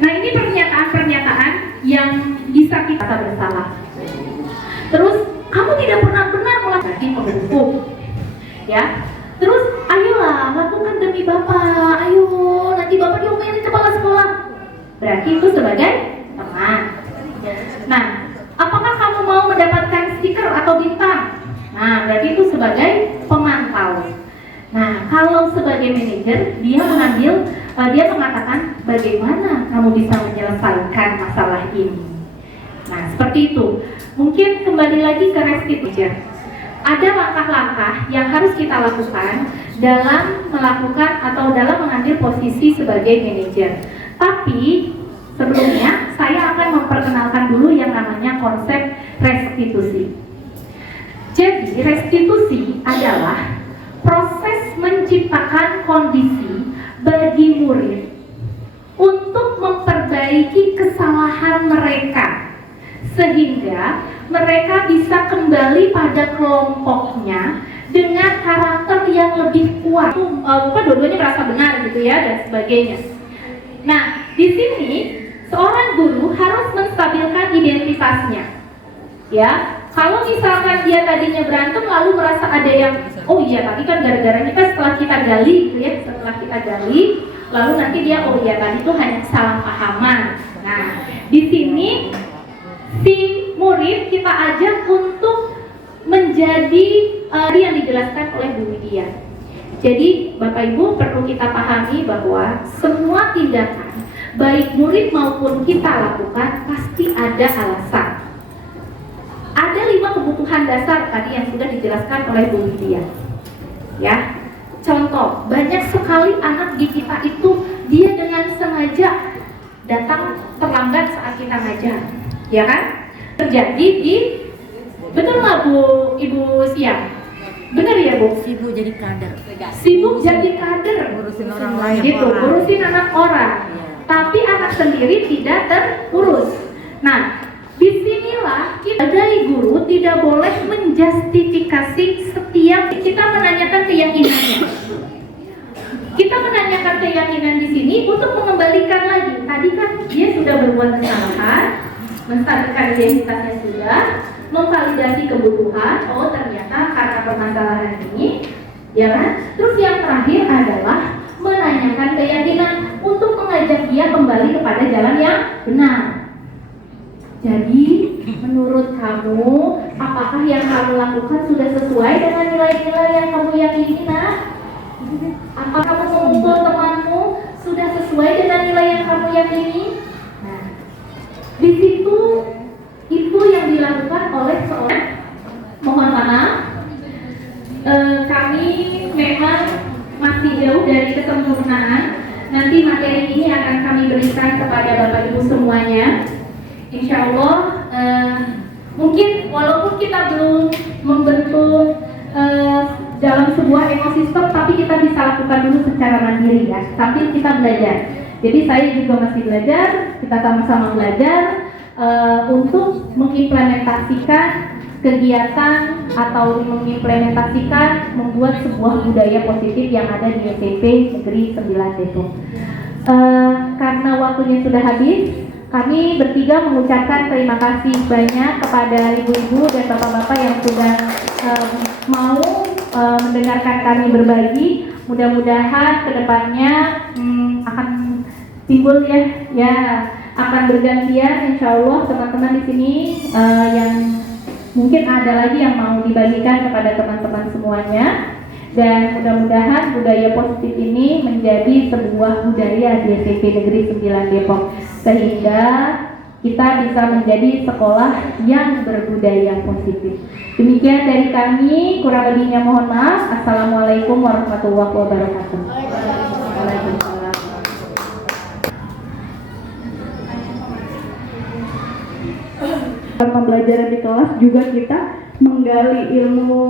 Nah, ini pernyataan-pernyataan yang bisa kita bersalah. Terus, kamu tidak pernah benar melakukan penghukum, ya. Terus, ayolah lakukan demi Bapak. Ayo, nanti Bapak diomelin kepala sekolah. Berarti itu sebagai teman. Nah, apakah kamu mau mendapatkan stiker atau bintang? Nah, berarti itu sebagai pemantau. Nah, kalau sebagai manajer, dia mengatakan bagaimana kamu bisa menyelesaikan masalah ini. Nah, seperti itu. Mungkin kembali lagi ke restitusi. Ada langkah-langkah yang harus kita lakukan dalam melakukan atau dalam mengambil posisi sebagai manajer. Tapi sebelumnya saya akan memperkenalkan dulu yang namanya konsep restitusi. Jadi restitusi adalah proses menciptakan kondisi bagi murid untuk memperbaiki kesalahan mereka sehingga mereka bisa kembali pada kelompoknya dengan karakter yang lebih kuat. Dua-duanya merasa benar gitu ya dan sebagainya. Nah, di sini seorang guru harus menstabilkan identitasnya. Ya, kalau misalkan dia tadinya berantem lalu merasa ada yang, oh iya tadi kan gara-gara kita setelah kita gali gitu ya, lalu nanti dia, oh iya tadi itu hanya salah pahaman. Nah, di sini si murid kita ajak untuk menjadi yang dijelaskan oleh Bu Widya. Jadi Bapak Ibu perlu kita pahami bahwa semua tindakan baik murid maupun kita lakukan pasti ada alasan. Ada 5 kebutuhan dasar tadi yang sudah dijelaskan oleh Bu Widya. Ya, contoh banyak sekali anak di kita itu dia dengan sengaja datang terlambat saat kita ngajar, ya kan? Terjadi di, betul nggak Bu Ibu Siang? Benar ya Bu? Sibuk jadi kader. Sibuk jadi kader, Ngurusin orang lain. gitu, ngurusin anak orang, tapi anak sendiri tidak terurus. Nah, disinilah kita sebagai guru tidak boleh menjustifikasi setiap kita menanyakan keyakinannya. Kita menanyakan keyakinan di sini untuk mengembalikan lagi. Tadi kan dia sudah berbuat kesalahan, menstabilkan identitasnya sudah, memvalidasi kebutuhan. Oh ternyata karena permasalahan ini, ya kan? Terus yang terakhir adalah menanyakan keyakinan untuk mengajak dia kembali kepada jalan yang benar. Jadi Menurut kamu, apakah yang kamu lakukan sudah sesuai dengan nilai-nilai yang kamu yakini, nak? Apakah kamu mengumpul temanmu sudah sesuai dengan nilai yang kamu yakini? Nah, di situ itu yang dilakukan oleh seorang. Mohon maaf, kami memang masih jauh dari kesempurnaan. Nanti materi ini akan kami berikan kepada Bapak Ibu semuanya. Insya Allah, mungkin walaupun kita belum membentuk dalam sebuah ekosistem, tapi kita bisa lakukan dulu secara mandiri ya, sambil kita belajar. Jadi saya juga masih belajar, kita sama-sama belajar untuk mengimplementasikan kegiatan atau mengimplementasikan membuat sebuah budaya positif yang ada di SMP Negeri 9 Depok. Karena waktunya sudah habis, kami bertiga mengucapkan terima kasih banyak kepada ibu-ibu dan bapak-bapak yang sudah mau mendengarkan kami berbagi. Mudah-mudahan kedepannya akan timbul ya akan bergantian. Insya Allah teman-teman di sini yang mungkin ada lagi yang mau dibagikan kepada teman-teman semuanya, dan mudah-mudahan budaya positif ini menjadi sebuah budaya di SMP Negeri 9 Depok, sehingga kita bisa menjadi sekolah yang berbudaya positif. Demikian dari kami, kurang lebihnya mohon maaf. Assalamualaikum warahmatullahi wabarakatuh. Waalaikumsalam. Pembelajaran di kelas juga kita menggali ilmu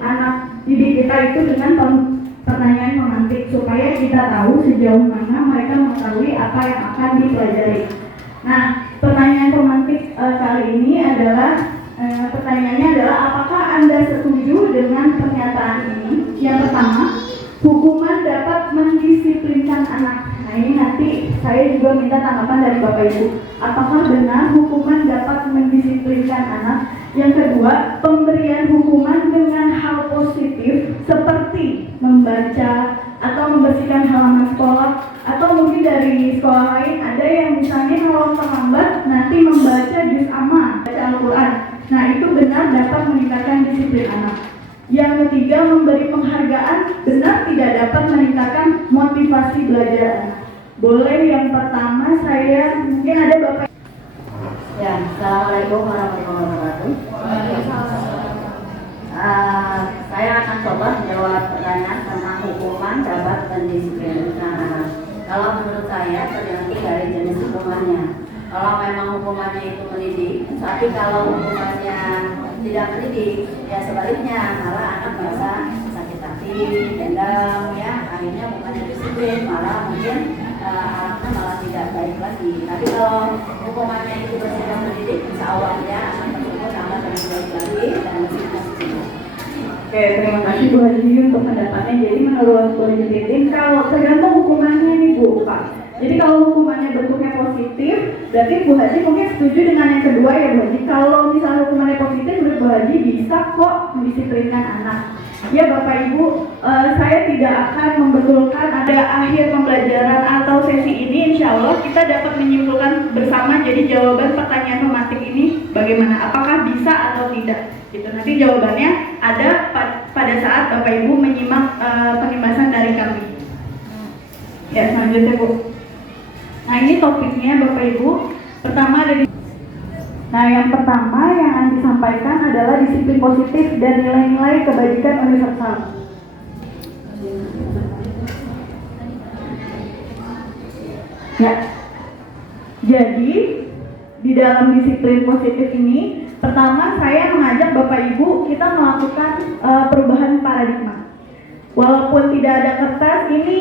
anak didik kita itu dengan pertanyaan memantik, supaya kita tahu sejauh mana mereka mengetahui apa yang akan dipelajari. Nah, pertanyaan pemantik kali ini adalah pertanyaannya adalah apakah Anda setuju dengan pernyataan ini? Yang pertama, hukuman dapat mendisiplinkan anak. Nah, ini nanti saya juga minta tanggapan dari Bapak Ibu. Apakah benar hukuman dapat mendisiplinkan anak? Yang kedua, pemberian hukuman dengan hal positif seperti membaca atau membersihkan halaman sekolah, atau mungkin dari sekolah lain ada yang misalnya kalau terlambat nanti membaca juz amma, baca Al-Quran. Nah, itu benar dapat meningkatkan disiplin anak. Yang ketiga, memberi penghargaan benar tidak dapat meningkatkan motivasi belajar anak. Boleh yang pertama saya, mungkin ada Bapak. Ya, assalamualaikum warahmatullahi wabarakatuh. Saya akan coba menjawab pertanyaan tentang hukuman dapat mendisiplinkan anak. Kalau menurut saya tergantung dari jenis hukumannya. Kalau memang hukumannya itu mendidik, tapi kalau hukumannya tidak mendidik, ya sebaliknya malah anak merasa sakit hati, dendam, ya akhirnya bukannya disiplin, malah mungkin anaknya malah tidak baik lagi. Tapi kalau hukumannya itu bersifat mendidik, insya Allah ya anak tersebut akan lebih baik lagi dan lebih positif. Oke, terima kasih Bu Haji untuk pendapatnya. Jadi menurut Bu Haji Titin, kalau tergantung hukumannya nih Bu Pak. Jadi kalau hukumannya bentuknya positif, berarti Bu Haji mungkin setuju dengan yang kedua ya Bu Haji. Kalau misalnya hukumannya positif, menurut Bu Haji bisa kok mendisiplinkan anak. Ya Bapak Ibu, saya tidak akan membetulkan ada akhir pembelajaran atau sesi ini. Insya Allah kita dapat menyimpulkan bersama. Jadi jawaban pertanyaan pemantik ini bagaimana? Apakah bisa atau tidak? Gitu. Nanti jawabannya ada pada saat Bapak Ibu menyimak penembasan dari kami. Ya, selanjutnya Bu. Nah, ini topiknya Bapak Ibu. Pertama ada yang pertama yang akan disampaikan adalah disiplin positif dan nilai-nilai kebajikan universal. Ya. Jadi di dalam disiplin positif ini, pertama saya mengajak Bapak Ibu kita melakukan perubahan paradigma. Walaupun tidak ada kertas, ini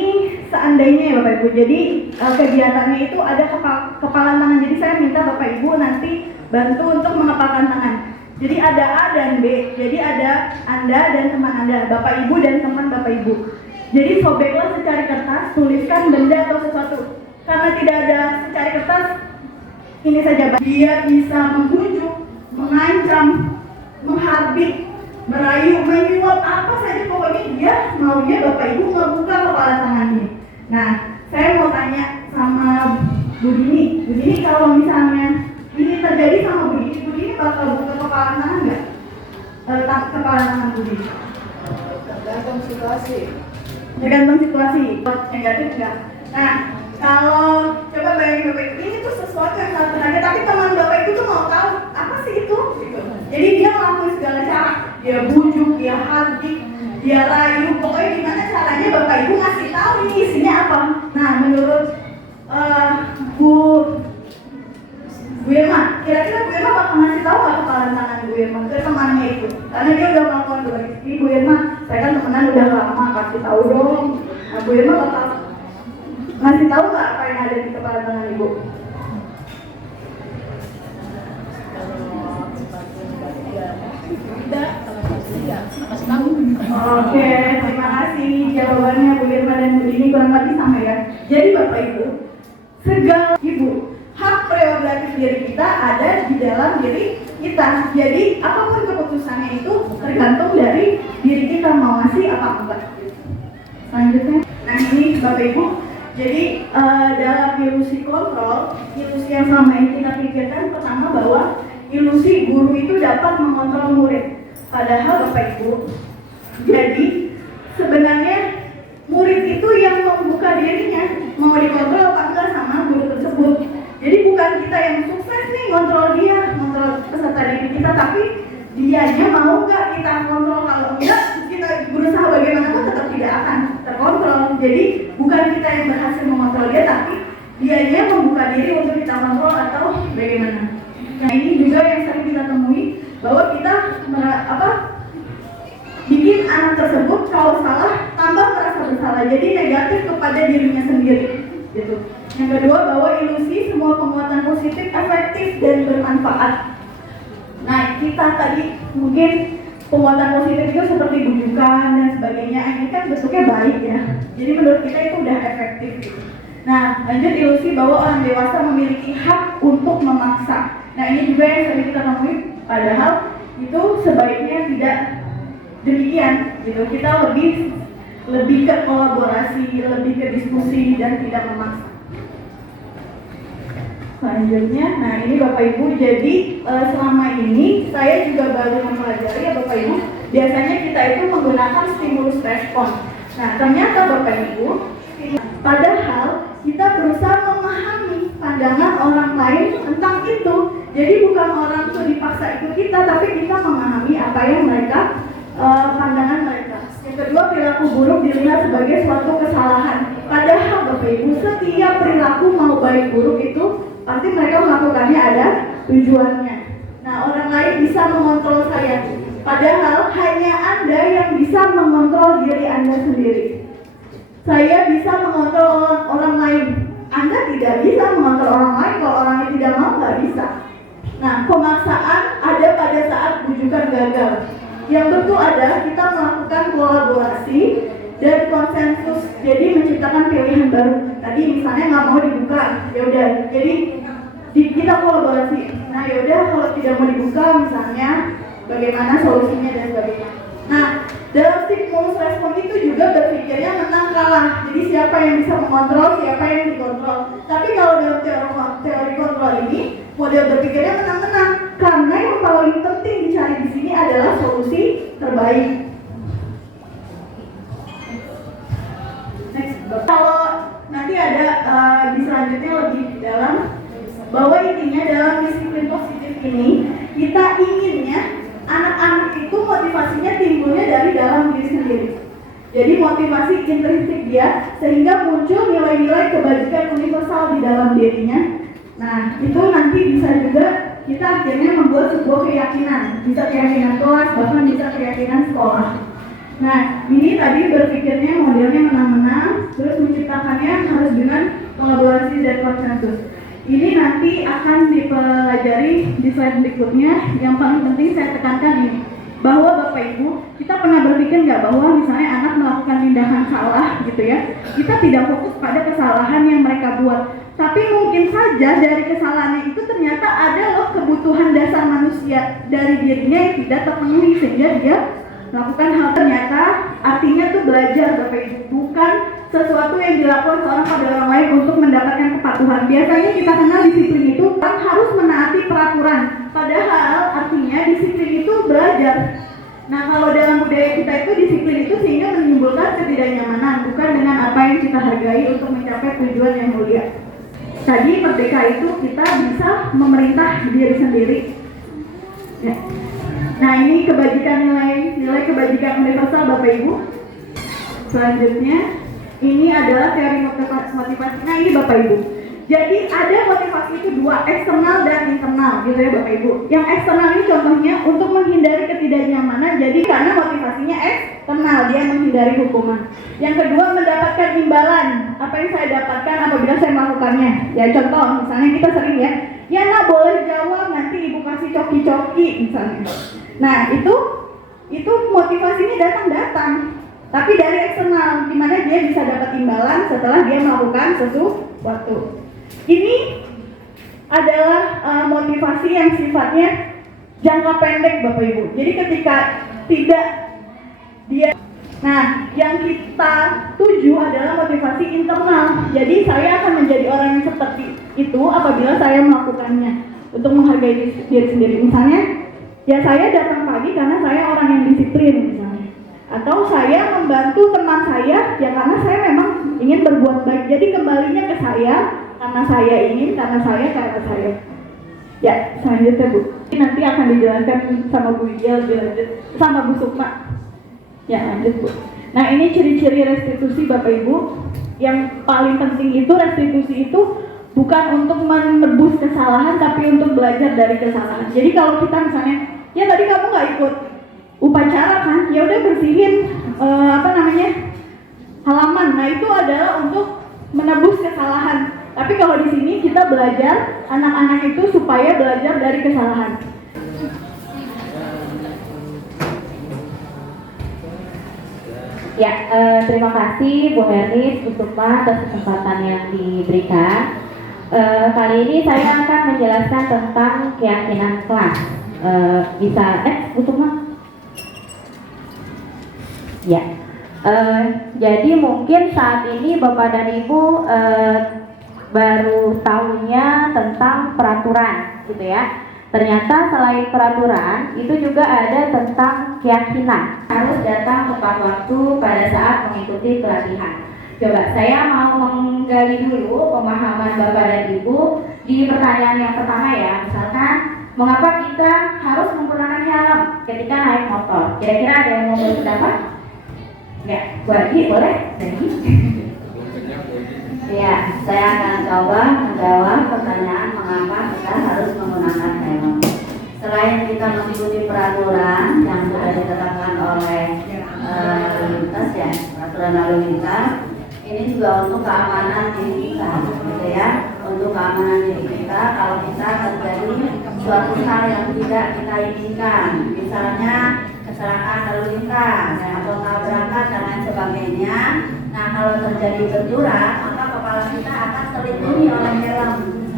seandainya ya Bapak Ibu. Jadi kegiatannya itu ada kepalan tangan. Jadi saya minta Bapak Ibu nanti bantu untuk mengepalkan tangan. Jadi ada A dan B. Jadi ada Anda dan teman Anda, Bapak Ibu dan teman Bapak Ibu. Jadi sobeklah secari kertas, tuliskan benda atau sesuatu. Karena tidak ada secari kertas, ini saja. Dia bisa membujuk, mengancam, mengharbit, merayu, menyuap, apa saja pokoknya dia maunya Bapak Ibu membuka kepala tangan ini. Nah, saya mau tanya sama Bu Dini. Bu Dini, kalau misalnya ini terjadi sama Bu Dini bakal buka kepalan tangan nggak? Kepalan tangan Budi. Tergantung situasi. Tergantung situasi, negatif nggak? Nah, kalau coba bayangin Bapak Ibu, ini tuh sesuatu yang sangat berharga, tapi teman Bapak Ibu tuh mau tahu apa sih itu? Gitu. Jadi dia melakukan segala cara, dia bujuk, dia hardik, dia rayu, pokoknya gimana caranya Bapak Ibu ngasih tahu ini isinya apa. Nah, menurut Bu Irma, kira-kira Bu Irma bakal ngasih tahu nggak kepalan tangan Bu Irma ke temannya itu? Karena dia udah melakukan berarti Bu Irma, saya kan temenan udah lama, kasih tahu dong. Nah, Bu Irma bakal ngasih tahu nggak apa yang ada di kepala tangan Ibu? Tidak, kalau masih ya, kasih tahu. Oke, terima kasih jawabannya Bu Irma dan Bu Dini, kurang lebih sama ya. Jadi Bapak Ibu, segala Ibu, hak prerogatif diri kita ada di dalam diri kita. Jadi apapun keputusannya itu tergantung dari diri kita mau ngasih apa enggak. Selanjutnya, nah ini Bapak Ibu, jadi dalam ilusi kontrol, ilusi yang selama ini kita pikirkan pertama bahwa ilusi guru itu dapat mengontrol murid. Padahal Bapak Ibu, jadi sebenarnya murid itu yang membuka dirinya, mau dikontrol apa enggak sama guru tersebut. Jadi bukan kita yang sukses nih kontrol dia, kontrol peserta didik kita, tapi dianya mau nggak kita kontrol. Kalau enggak, kita berusaha bagaimanapun tetap tidak akan terkontrol. Jadi bukan kita yang berhasil mengontrol dia, tapi dianya membuka diri untuk kita kontrol atau bagaimana. Nah ini juga yang sering kita temui, bahwa kita bikin anak tersebut kalau salah tambah merasa bersalah, jadi negatif kepada dirinya sendiri gitu. Yang kedua, bahwa ilusi semua penguatan positif efektif dan bermanfaat. Nah kita tadi mungkin penguatan positif itu seperti bujukan dan sebagainya, ini kan bentuknya baik ya, jadi menurut kita itu udah efektif gitu. Nah lanjut, ilusi bahwa orang dewasa memiliki hak untuk memaksa. Nah ini juga yang sering kita temui, padahal itu sebaiknya tidak demikian gitu. Kita lebih ke kolaborasi, lebih ke diskusi dan tidak memaksa. Selanjutnya, nah ini Bapak Ibu, jadi selama ini saya juga baru mempelajari ya Bapak Ibu, biasanya kita itu menggunakan stimulus respon. Nah ternyata Bapak Ibu, padahal kita berusaha memahami pandangan orang lain tentang itu. Jadi bukan orang itu dipaksa ikut kita, tapi kita memahami apa yang mereka pandangan mereka. Yang kedua, perilaku buruk dilihat sebagai suatu kesalahan. Padahal Bapak Ibu, setiap perilaku mau baik buruk itu pasti mereka melakukannya ada tujuannya. Nah, orang lain bisa mengontrol saya, padahal hanya Anda yang bisa mengontrol diri Anda sendiri. Saya bisa mengontrol orang lain, Anda tidak bisa mengontrol orang lain. Kalau orangnya tidak mau, nggak bisa. Nah, pemaksaan ada pada saat bujukan gagal. Yang betul ada kita melakukan kolaborasi dan konsensus, jadi menciptakan pilihan baru. Tadi misalnya nggak mau dibuka, ya udah, jadi kita kolaborasi. Nah ya udah, kalau tidak mau dibuka misalnya bagaimana solusinya dan sebagainya. Nah dalam stimulus respon itu juga berpikirnya menang kalah, jadi siapa yang bisa mengontrol, siapa yang dikontrol. Tapi kalau dalam teori kontrol ini, model berpikirnya menang-menang, karena yang paling penting dicari di sini adalah solusi terbaik. Next, kalau nanti ada di selanjutnya lebih dalam, bahwa intinya dalam disiplin positif ini kita inginnya anak-anak itu motivasinya timbulnya dari dalam diri sendiri. Jadi motivasi intrinsik dia, sehingga muncul nilai-nilai kebajikan universal di dalam dirinya. Nah itu nanti bisa juga kita akhirnya membuat sebuah keyakinan, bisa keyakinan kelas, bahkan bisa keyakinan sekolah. Nah ini tadi berpikirnya modelnya menang-menang, terus menciptakannya harus dengan kolaborasi dan konsensus. Ini nanti akan dipelajari di slide berikutnya. Yang paling penting saya tekankan ini, bahwa Bapak Ibu, kita pernah berpikir nggak bahwa misalnya anak melakukan tindakan salah gitu ya, kita tidak fokus pada kesalahan yang mereka buat, tapi mungkin saja dari kesalahannya itu ternyata ada loh kebutuhan dasar manusia dari dirinya yang tidak terpenuhi, sehingga dia melakukan hal. Ternyata artinya tuh belajar Bapak Ibu, bukan sesuatu yang dilakukan seorang pada orang lain untuk mendapatkan kepatuhan. Biasanya kita kenal disiplin itu harus menaati peraturan, padahal artinya disiplin itu belajar. Nah, kalau dalam budaya kita itu disiplin itu sehingga menimbulkan ketidaknyamanan, bukan dengan apa yang kita hargai untuk mencapai tujuan yang mulia. Tadi merdeka itu kita bisa memerintah diri sendiri. Ya. Nah, ini kebajikan nilai kebajikan universal Bapak Ibu. Selanjutnya, ini adalah teori motivasi. Nah, ini Bapak Ibu. Jadi ada motivasi itu dua, eksternal dan internal, gitu ya Bapak Ibu. Yang eksternal ini contohnya untuk menghindari ketidaknyamanan, jadi karena motivasinya eksternal, dia menghindari hukuman. Yang kedua, mendapatkan imbalan, apa yang saya dapatkan apabila saya melakukannya. Ya contoh, misalnya kita sering ya nak boleh jawab, nanti ibu kasih coki-coki misalnya. Nah itu motivasinya datang. Tapi dari eksternal, di mana dia bisa dapat imbalan setelah dia melakukan sesuatu. Ini adalah motivasi yang sifatnya jangka pendek Bapak Ibu. Jadi ketika tidak dia, nah yang kita tuju adalah motivasi internal. Jadi saya akan menjadi orang yang seperti itu apabila saya melakukannya untuk menghargai diri sendiri. Misalnya, ya saya datang pagi karena saya orang yang disiplin misalnya. Atau saya membantu teman saya ya karena saya memang ingin berbuat baik. Jadi kembalinya ke saya karena saya ingin, karena saya. Ya, selanjutnya Bu. Ini nanti akan dijelaskan sama Bu Ija lebih lanjut, sama Bu Sukma. Ya, lanjut Bu. Nah, ini ciri-ciri restitusi Bapak Ibu. Yang paling penting itu restitusi itu bukan untuk menebus kesalahan, tapi untuk belajar dari kesalahan. Jadi kalau kita misalnya, ya tadi kamu nggak ikut upacara kan, ya udah bersihin halaman. Nah itu adalah untuk menebus kesalahan. Tapi kalau di sini kita belajar anak-anak itu supaya belajar dari kesalahan. Ya, terima kasih Bu Hernis, Bu Sukma atas kesempatan yang diberikan. Kali ini saya akan menjelaskan tentang keyakinan kelas. Bu Sukma? Ya. Jadi mungkin saat ini Bapak dan Ibu baru tahunya tentang peraturan, gitu ya. Ternyata selain peraturan, itu juga ada tentang keyakinan. Harus datang tepat waktu pada saat mengikuti pelatihan. Coba saya mau menggali dulu pemahaman Bapak dan Ibu di pertanyaan yang pertama ya. Misalkan, mengapa kita harus menggunakan helm ketika naik motor? Kira-kira ada yang mau berpendapat? Ya, Bu Agi, boleh? Ya, saya akan coba menjawab pertanyaan mengapa kita harus menggunakan helm. Selain kita mengikuti peraturan yang sudah ditetapkan oleh lalu lintas ya, peraturan lalu lintas, ini juga untuk keamanan diri kita, gitu ya. Untuk keamanan diri kita, kalau kita terjadi suatu hal yang tidak kita inginkan, misalnya kecelakaan lalu lintas atau tabrakan dan lain sebagainya. Nah, kalau terjadi benturan, maka kepala kita akan terlindungi oleh helm.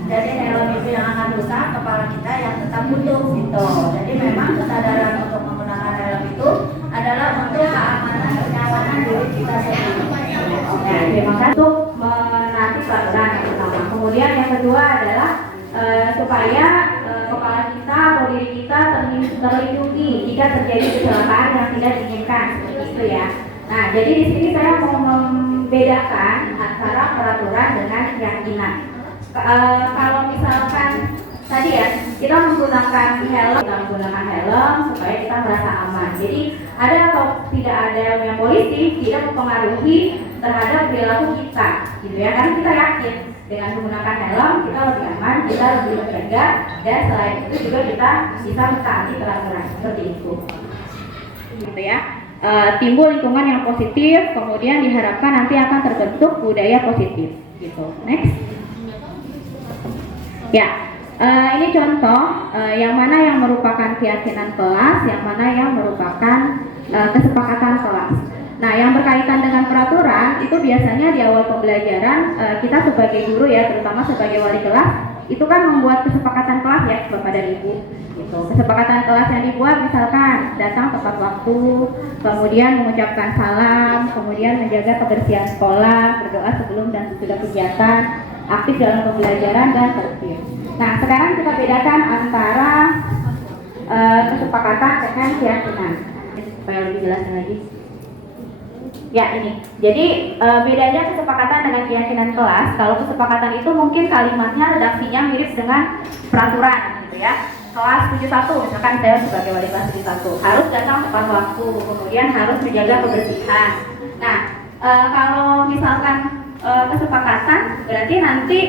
Jadi helm itu yang akan rusak, kepala kita yang tetap utuh gitu. Jadi memang kesadaran untuk menggunakan helm itu adalah untuk keamanan kenyamanan diri kita sendiri. Oke, terima kasih. Untuk menaati peraturan yang pertama. Kemudian yang kedua adalah supaya kepala kita atau diri kita terlindungi jika terjadi kecelakaan yang tidak diinginkan, seperti itu ya. Nah, jadi di sini saya mau membedakan antara peraturan dengan keyakinan. Kalau misalkan tadi ya, kita menggunakan helm supaya kita merasa aman. Jadi ada atau tidak ada yang polisi tidak mempengaruhi terhadap perilaku kita, gitu ya. Karena kita yakin dengan menggunakan helm kita lebih aman, kita lebih terjaga, dan selain itu juga kita bisa mentaati peraturan seperti itu. Gitu ya. Timbul lingkungan yang positif, kemudian diharapkan nanti akan terbentuk budaya positif. Gitu. Next. Ya, ini contoh yang mana yang merupakan keyakinan kelas, yang mana yang merupakan kesepakatan kelas. Nah, yang berkaitan dengan peraturan itu biasanya di awal pembelajaran kita sebagai guru ya, terutama sebagai wali kelas, itu kan membuat kesepakatan kelas ya Bapak dan Ibu. Gitu. Kesepakatan kelas yang dibuat misalkan datang tepat waktu, kemudian mengucapkan salam, kemudian menjaga kebersihan sekolah, berdoa sebelum dan sesudah kegiatan, aktif dalam pembelajaran dan tertib. Nah, sekarang kita bedakan antara kesepakatan dengan keyakinan. Supaya lebih jelas lagi. Ya ini, jadi bedanya kesepakatan dengan keyakinan kelas. Kalau kesepakatan itu mungkin kalimatnya, redaksinya mirip dengan peraturan gitu ya. Kelas 71, misalkan saya sebagai wali kelas 71 harus datang tepat waktu, kemudian harus menjaga kebersihan. Nah, kalau misalkan kesepakatan berarti nanti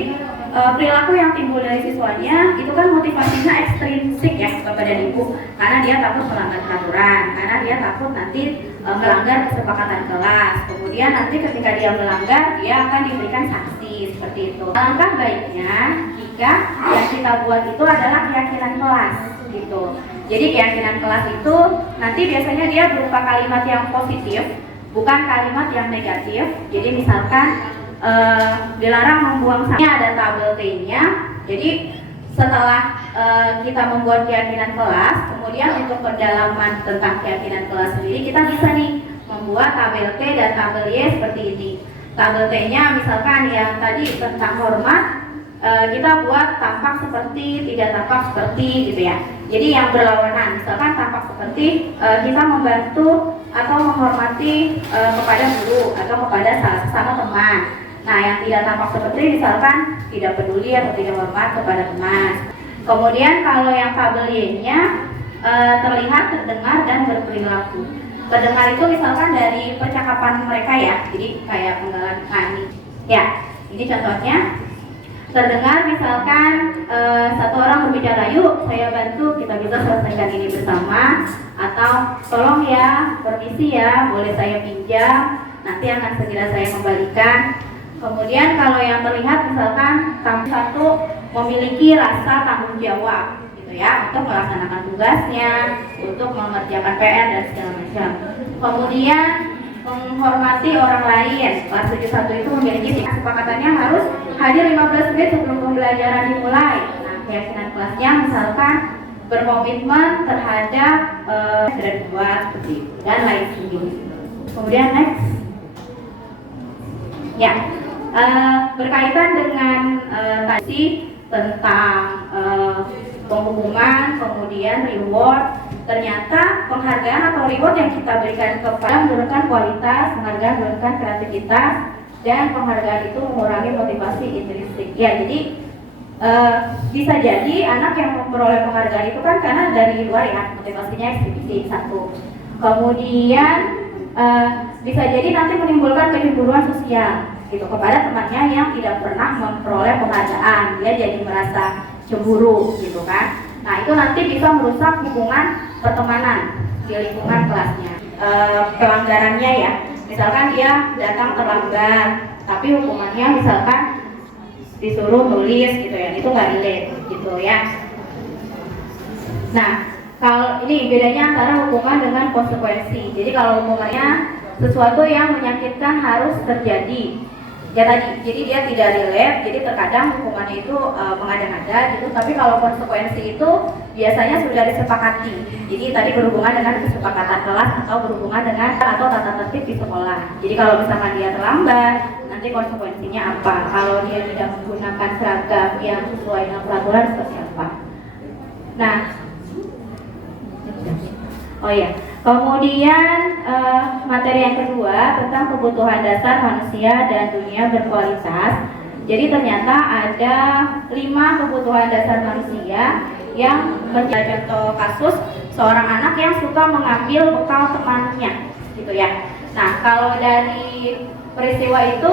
perilaku yang timbul dari siswanya itu kan motivasinya ekstrinsik ya Bapak dan Ibu, karena dia takut melanggar peraturan, karena dia takut nanti melanggar kesepakatan kelas. Kemudian nanti ketika dia melanggar, dia akan diberikan sanksi seperti itu. Alangkah baiknya jika yang kita buat itu adalah keyakinan kelas gitu. Jadi keyakinan kelas itu nanti biasanya dia berupa kalimat yang positif, bukan kalimat yang negatif. Jadi misalkan dilarang membuang sampah, ada tabel T-nya. Jadi setelah kita membuat keyakinan kelas, kemudian untuk pendalaman tentang keyakinan kelas sendiri kita bisa nih membuat tabel T dan tabel Y seperti ini. Tabel T-nya misalkan yang tadi tentang hormat, kita buat tampak seperti, tidak tampak seperti gitu ya. Jadi yang berlawanan, misalkan tampak seperti kita membantu atau menghormati kepada guru atau kepada sesama teman. Nah, yang tidak tampak seperti misalkan tidak peduli atau tidak hormat kepada teman. Kemudian kalau yang tabel Y-nya terlihat, terdengar, dan berperilaku. Terdengar itu misalkan dari percakapan mereka ya, jadi kayak menggelani. Ya, ini contohnya. Terdengar misalkan satu orang berbicara, yuk saya bantu, kita bisa selesaikan ini bersama. Atau tolong ya, permisi ya, boleh saya pinjam, nanti akan segera saya kembalikan. Kemudian kalau yang terlihat misalkan satu memiliki rasa tanggung jawab gitu ya, untuk melaksanakan tugasnya, untuk mengerjakan PR dan segala macam. Kemudian menghormati orang lain. Kelas 71 itu memiliki kesepakatannya harus hadir 15 menit sebelum pembelajaran dimulai. Nah, keyakinan kelasnya misalkan berkomitmen terhadap sudah dibuat seperti itu dan lain sebagainya. Kemudian next. Ya. Berkaitan dengan tadi tentang penghukuman, kemudian reward, ternyata penghargaan atau reward yang kita berikan kepada menurunkan kualitas, penghargaan menurunkan kreativitas, dan penghargaan itu mengurangi motivasi intrinsik. Ya, jadi bisa jadi anak yang memperoleh penghargaan itu kan karena dari luar ya, motivasinya ekstrinsi satu. Kemudian bisa jadi nanti menimbulkan kecemburuan sosial gitu kepada temannya yang tidak pernah memperoleh penghargaan, dia jadi merasa cemburu gitu kan. Nah, itu nanti bisa merusak hubungan pertemanan di lingkungan kelasnya. Pelanggarannya ya, misalkan dia datang terlambat, tapi hukumannya misalkan disuruh nulis gitu ya, itu nggak relate gitu ya. Nah, kalau ini bedanya antara hukuman dengan konsekuensi. Jadi kalau hukumannya sesuatu yang menyakitkan harus terjadi. Ya tadi, jadi dia tidak relate, jadi terkadang hukumannya itu mengada-ngada gitu. Tapi kalau konsekuensi itu biasanya sudah disepakati. Jadi tadi berhubungan dengan kesepakatan kelas atau berhubungan dengan atau tata tertib di sekolah. Jadi kalau misalkan dia terlambat, nanti konsekuensinya apa? Kalau dia tidak menggunakan seragam yang sesuai dengan peraturan seperti apa? Nah, oh ya. Kemudian materi yang kedua tentang kebutuhan dasar manusia dan dunia berkualitas. Jadi ternyata ada 5 kebutuhan dasar manusia yang menjadi contoh kasus seorang anak yang suka mengambil bekal temannya, gitu ya. Nah, kalau dari peristiwa itu,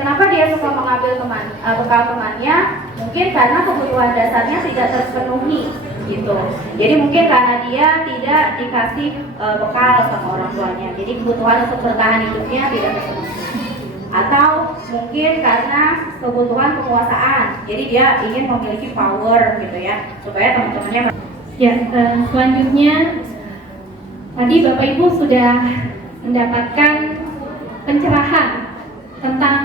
kenapa dia suka mengambil bekal temannya? Mungkin karena kebutuhan dasarnya tidak terpenuhi. Gitu. Jadi mungkin karena dia tidak dikasih bekal sama orang tuanya, jadi kebutuhan untuk bertahan hidupnya tidak terpenuhi. Atau mungkin karena kebutuhan kekuasaan, jadi dia ingin memiliki power gitu ya, supaya teman-temannya. Ya, selanjutnya tadi Bapak Ibu sudah mendapatkan pencerahan tentang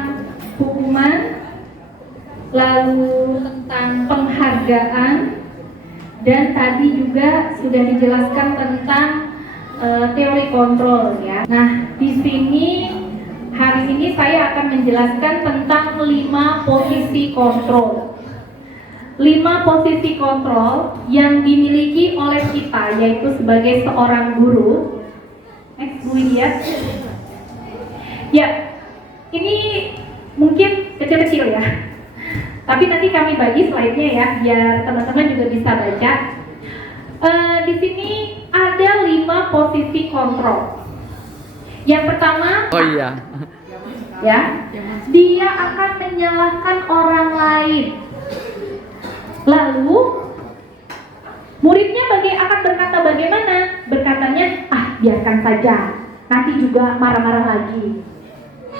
hukuman, lalu tentang kekeluargaan, dan tadi juga sudah dijelaskan tentang teori kontrol ya. Nah, di sini hari ini saya akan menjelaskan tentang 5 posisi kontrol. 5 posisi kontrol yang dimiliki oleh kita, yaitu sebagai seorang guru. Next, Bu Widya. Ya, ini mungkin kecil-kecil ya. Tapi nanti kami bagi slide-nya ya, biar teman-teman juga bisa baca. Di sini ada 5 posisi kontrol. Yang pertama, ya, dia akan menyalahkan orang lain. Lalu muridnya akan berkata bagaimana? Berkatanya, biarkan saja, nanti juga marah-marah lagi.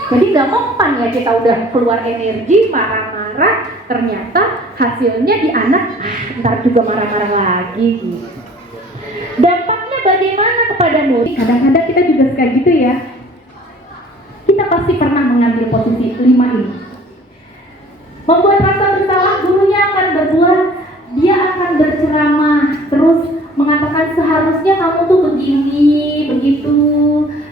Jadi nggak mempan ya, kita udah keluar energi, marah-marah, ternyata hasilnya di anak, ntar juga marah-marah lagi. Dampaknya bagaimana kepada murid? Kadang-kadang kita juga suka gitu ya. Kita pasti pernah mengambil posisi 5 ini. Membuat rasa bersalah, gurunya akan berbuat, dia akan berceramah, terus mengatakan seharusnya kamu tuh begini, begitu.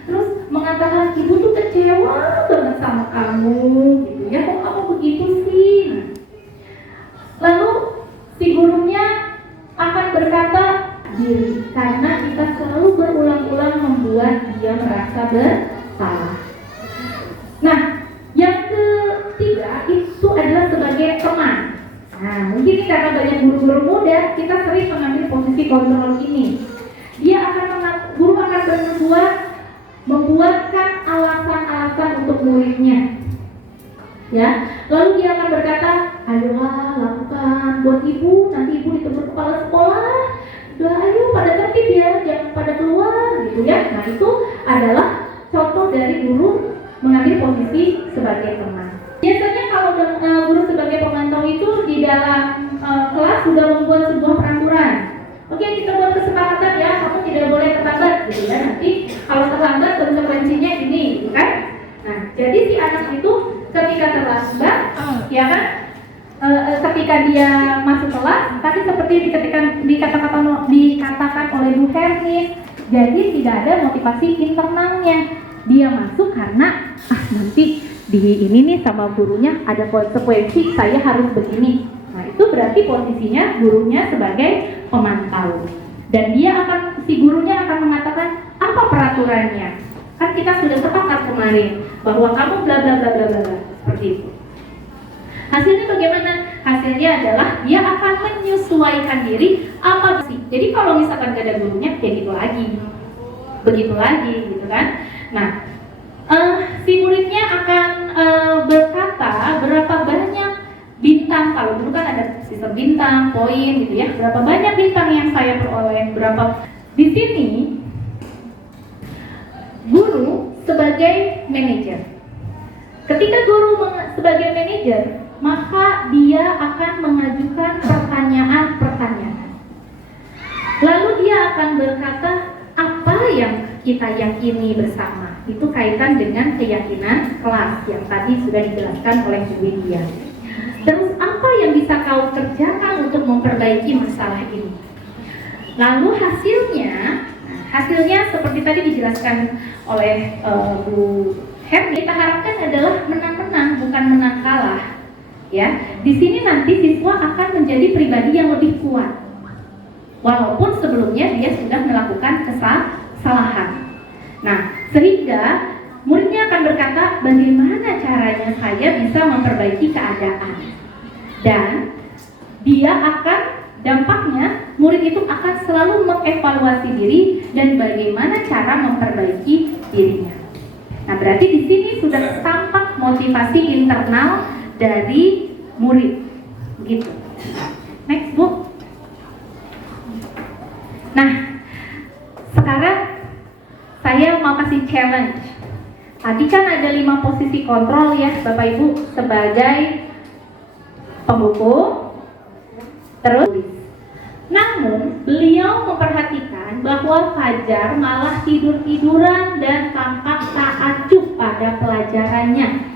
Terus mengatakan ibu tuh kecewa banget sama kamu, gitu ya, kok kamu begitu sih? Lalu si gurunya akan berkata diri, karena kita selalu berulang-ulang membuat dia merasa bersalah. Nah, yang ketiga itu adalah sebagai teman. Nah, mungkin karena banyak guru-guru muda, kita sering mengambil posisi kontrol ini. Guru akan membuatkan alasan-alasan untuk muridnya. Ya, lalu dia akan berkata, ayolah lakukan buat ibu, nanti ibu ditegur kepala sekolah. Udah, ayo pada tertib ya, jangan pada keluar, gitu ya. Nah, itu adalah contoh dari guru mengambil posisi sebagai teman. Biasanya kalau guru sebagai pemantau itu di dalam kelas sudah membuat sebuah peraturan. Oke, kita buat kesepakatan ya, kamu tidak boleh terlambat, gitu ya. Nanti kalau terlambat konsekuensinya ini, gitu kan? Nah, jadi si anak itu ketika terlambat, ya kan? Ketika dia masuk kelas, tadi seperti dikatakan oleh Bu Hermin, jadi tidak ada motivasi internalnya. Dia masuk karena nanti di ini nih sama gurunya ada konsekuensi, saya harus begini. Nah, itu berarti posisinya gurunya sebagai pemantau. Dan si gurunya akan mengatakan apa peraturannya. Kan kita sudah sepakat kemarin bahwa kamu bla bla bla bla bla, seperti itu. Hasilnya bagaimana? Hasilnya adalah dia akan menyesuaikan diri apa sih. Jadi kalau misalkan gak ada gurunya, ya gitu lagi. Begitu lagi, gitu kan? Nah, si muridnya akan berkata berapa banyak bintang. Kalau dulu kan ada sistem bintang, poin gitu ya. Berapa banyak bintang yang saya peroleh, berapa. Di sini guru sebagai manajer. Ketika guru sebagai manajer, maka dia akan mengajukan pertanyaan-pertanyaan. Lalu dia akan berkata apa yang kita yakini bersama. Itu kaitan dengan keyakinan kelas yang tadi sudah dijelaskan oleh Bu Widya. Terus apa yang bisa kau kerjakan untuk memperbaiki masalah ini? Lalu hasilnya seperti tadi dijelaskan oleh Bu Hermi, kita harapkan adalah menang-menang, bukan menang kalah. Ya, di sini nanti siswa akan menjadi pribadi yang lebih kuat, walaupun sebelumnya dia sudah melakukan kesalahan. Nah, sehingga muridnya akan berkata, bagaimana caranya saya bisa memperbaiki keadaan. Dan dampaknya murid itu akan selalu mengevaluasi diri dan bagaimana cara memperbaiki dirinya. Nah, berarti di sini sudah tampak motivasi internal dari murid. Begitu. Next, Bu. Nah, sekarang saya mau kasih challenge. Tadi kan ada 5 posisi kontrol ya, Bapak Ibu, sebagai pembuku, terus. Namun, beliau memperhatikan bahwa Fajar malah tidur-tiduran dan tampak tak acuh pada pelajarannya.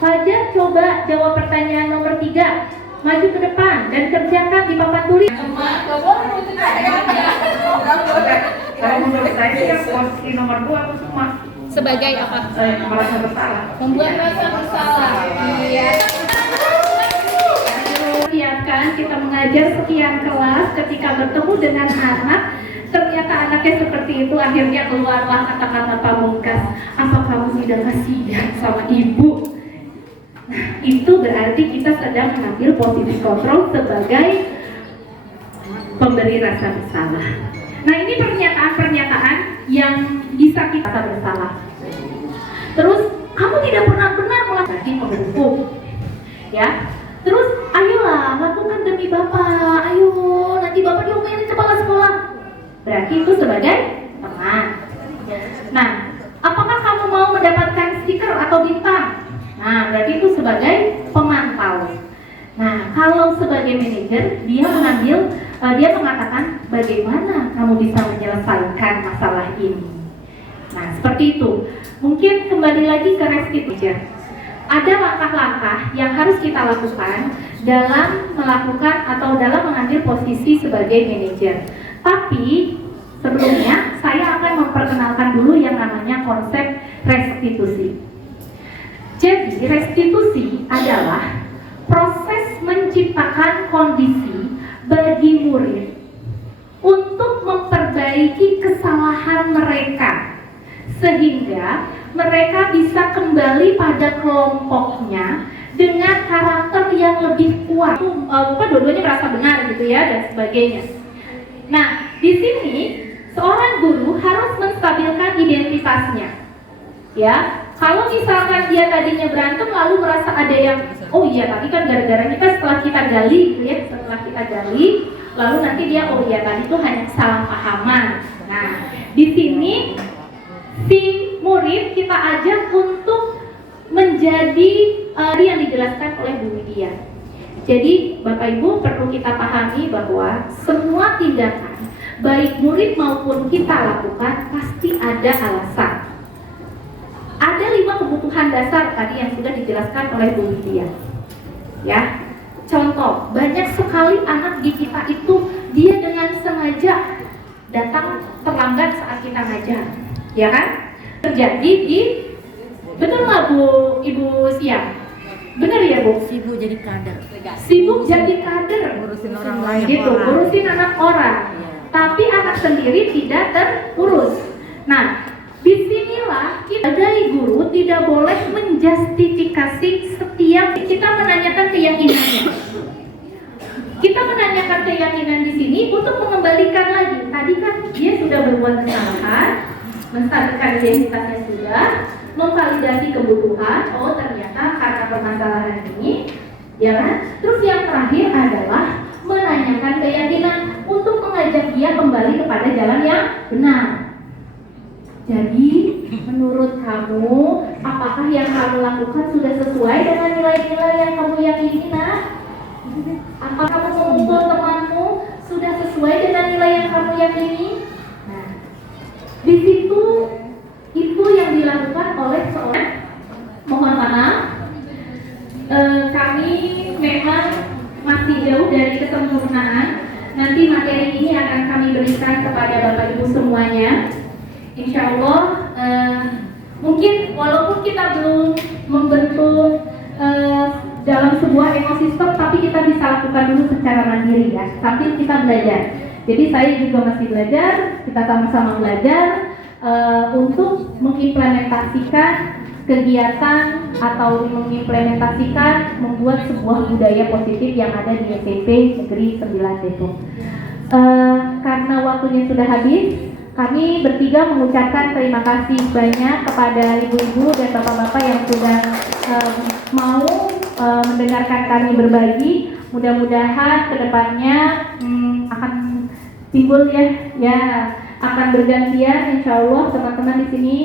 Fajar coba jawab pertanyaan nomor 3. maju ke depan dan kerjakan di papan tulis. Kalau menurut saya sih yang posisi nomor 2 aku cuma Sebagai apa? merasa bersalah. Membuat rasa bersalah. Iya. Siapkan kita mengajar sekian kelas, ketika bertemu dengan anak, ternyata anaknya seperti itu, akhirnya keluarlah kata-kata pamungkas, apa kamu tidak kasihan sama ibu? Nah, itu berarti kita sedang mengambil posisi kontrol sebagai pemberi rasa bersalah. Nah, ini pernyataan-pernyataan yang bisa kita rasa bersalah. Terus, kamu tidak pernah benar melakukan menghukum, ya. Terus, ayolah lakukan demi Bapak. Ayo, nanti Bapak diomelin kepala sekolah. Berarti itu sebagai teman. Nah, apakah kamu mau mendapatkan stiker atau bintang? Nah, berarti itu sebagai pemantau. Nah, kalau sebagai manajer, dia mengatakan bagaimana kamu bisa menyelesaikan masalah ini. Nah, seperti itu. Mungkin kembali lagi ke restitusi. Ada langkah-langkah yang harus kita lakukan dalam melakukan atau dalam mengambil posisi sebagai manajer. Tapi sebelumnya saya akan memperkenalkan dulu yang namanya konsep restitusi. Jadi restitusi adalah proses menciptakan kondisi bagi murid untuk memperbaiki kesalahan mereka sehingga mereka bisa kembali pada kelompoknya dengan karakter yang lebih kuat. Dua-duanya merasa benar gitu ya dan sebagainya. Nah, di sini seorang guru harus menstabilkan identitasnya. Ya, kalau misalkan dia tadinya berantem lalu merasa ada yang, oh iya tadi kan gara-gara kita setelah kita gali, gitu ya, lalu nanti dia, oh iya tadi itu hanya salah pahaman. Nah, di sini si murid kita ajak untuk menjadi yang dijelaskan oleh Bu Widya. Jadi Bapak Ibu perlu kita pahami bahwa semua tindakan baik murid maupun kita lakukan pasti ada alasan. Ada 5 kebutuhan dasar tadi yang sudah dijelaskan oleh Bu Widya. Ya, contoh banyak sekali anak di kita itu dia dengan sengaja datang terlambat saat kita ngajar, ya kan? Terjadi di betul nggak Bu Ibu Siang? Benar ya Bu? Sibuk jadi kader. Sibuk jadi kader, Ngurusin orang lain. gitu, ngurusin anak orang, tapi anak sendiri tidak terurus. Nah, disinilah kita sebagai guru tidak boleh menjustifikasi setiap kita menanyakan keyakinannya. Kita menanyakan keyakinan di sini untuk mengembalikan lagi. Tadi kan dia sudah berbuat kesalahan, menstabilkan identitasnya sudah, memvalidasi kebutuhan. Oh ternyata karena permasalahan ini, ya kan? Terus yang terakhir adalah menanyakan keyakinan untuk mengajak dia kembali kepada jalan yang benar. Jadi menurut kamu, apakah yang kamu lakukan sudah sesuai dengan nilai-nilai yang kamu yakini? Apakah kamu memukul temanmu sudah sesuai dengan nilai yang kamu yakini? Nah, di situ itu yang dilakukan oleh seorang. Mohon maaf, kami memang masih jauh dari kesempurnaan. Nanti materi ini akan kami berikan kepada Bapak Ibu semuanya. Insya Allah, mungkin walaupun kita belum membentuk dalam sebuah ekosistem, tapi kita bisa lakukan dulu secara mandiri ya, sambil kita belajar. Jadi saya juga masih belajar, kita sama-sama belajar untuk mengimplementasikan kegiatan atau mengimplementasikan membuat sebuah budaya positif yang ada di SMP Negeri 9 Depok. Karena waktunya sudah habis, kami bertiga mengucapkan terima kasih banyak kepada ibu-ibu dan bapak-bapak yang sudah mau mendengarkan kami berbagi. Mudah-mudahan kedepannya akan timbul ya akan bergantian. Insya Allah teman-teman di sini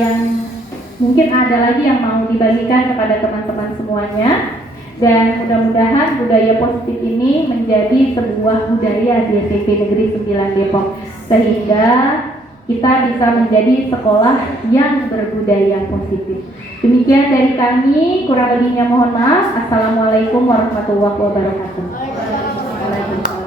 yang mungkin ada lagi yang mau dibagikan kepada teman-teman semuanya. Dan mudah-mudahan budaya positif ini menjadi sebuah budaya di SMP Negeri 9 Depok, sehingga kita bisa menjadi sekolah yang berbudaya positif. Demikian dari kami, kurang lebihnya mohon maaf. Assalamualaikum warahmatullahi wabarakatuh. Waalaikumsalam.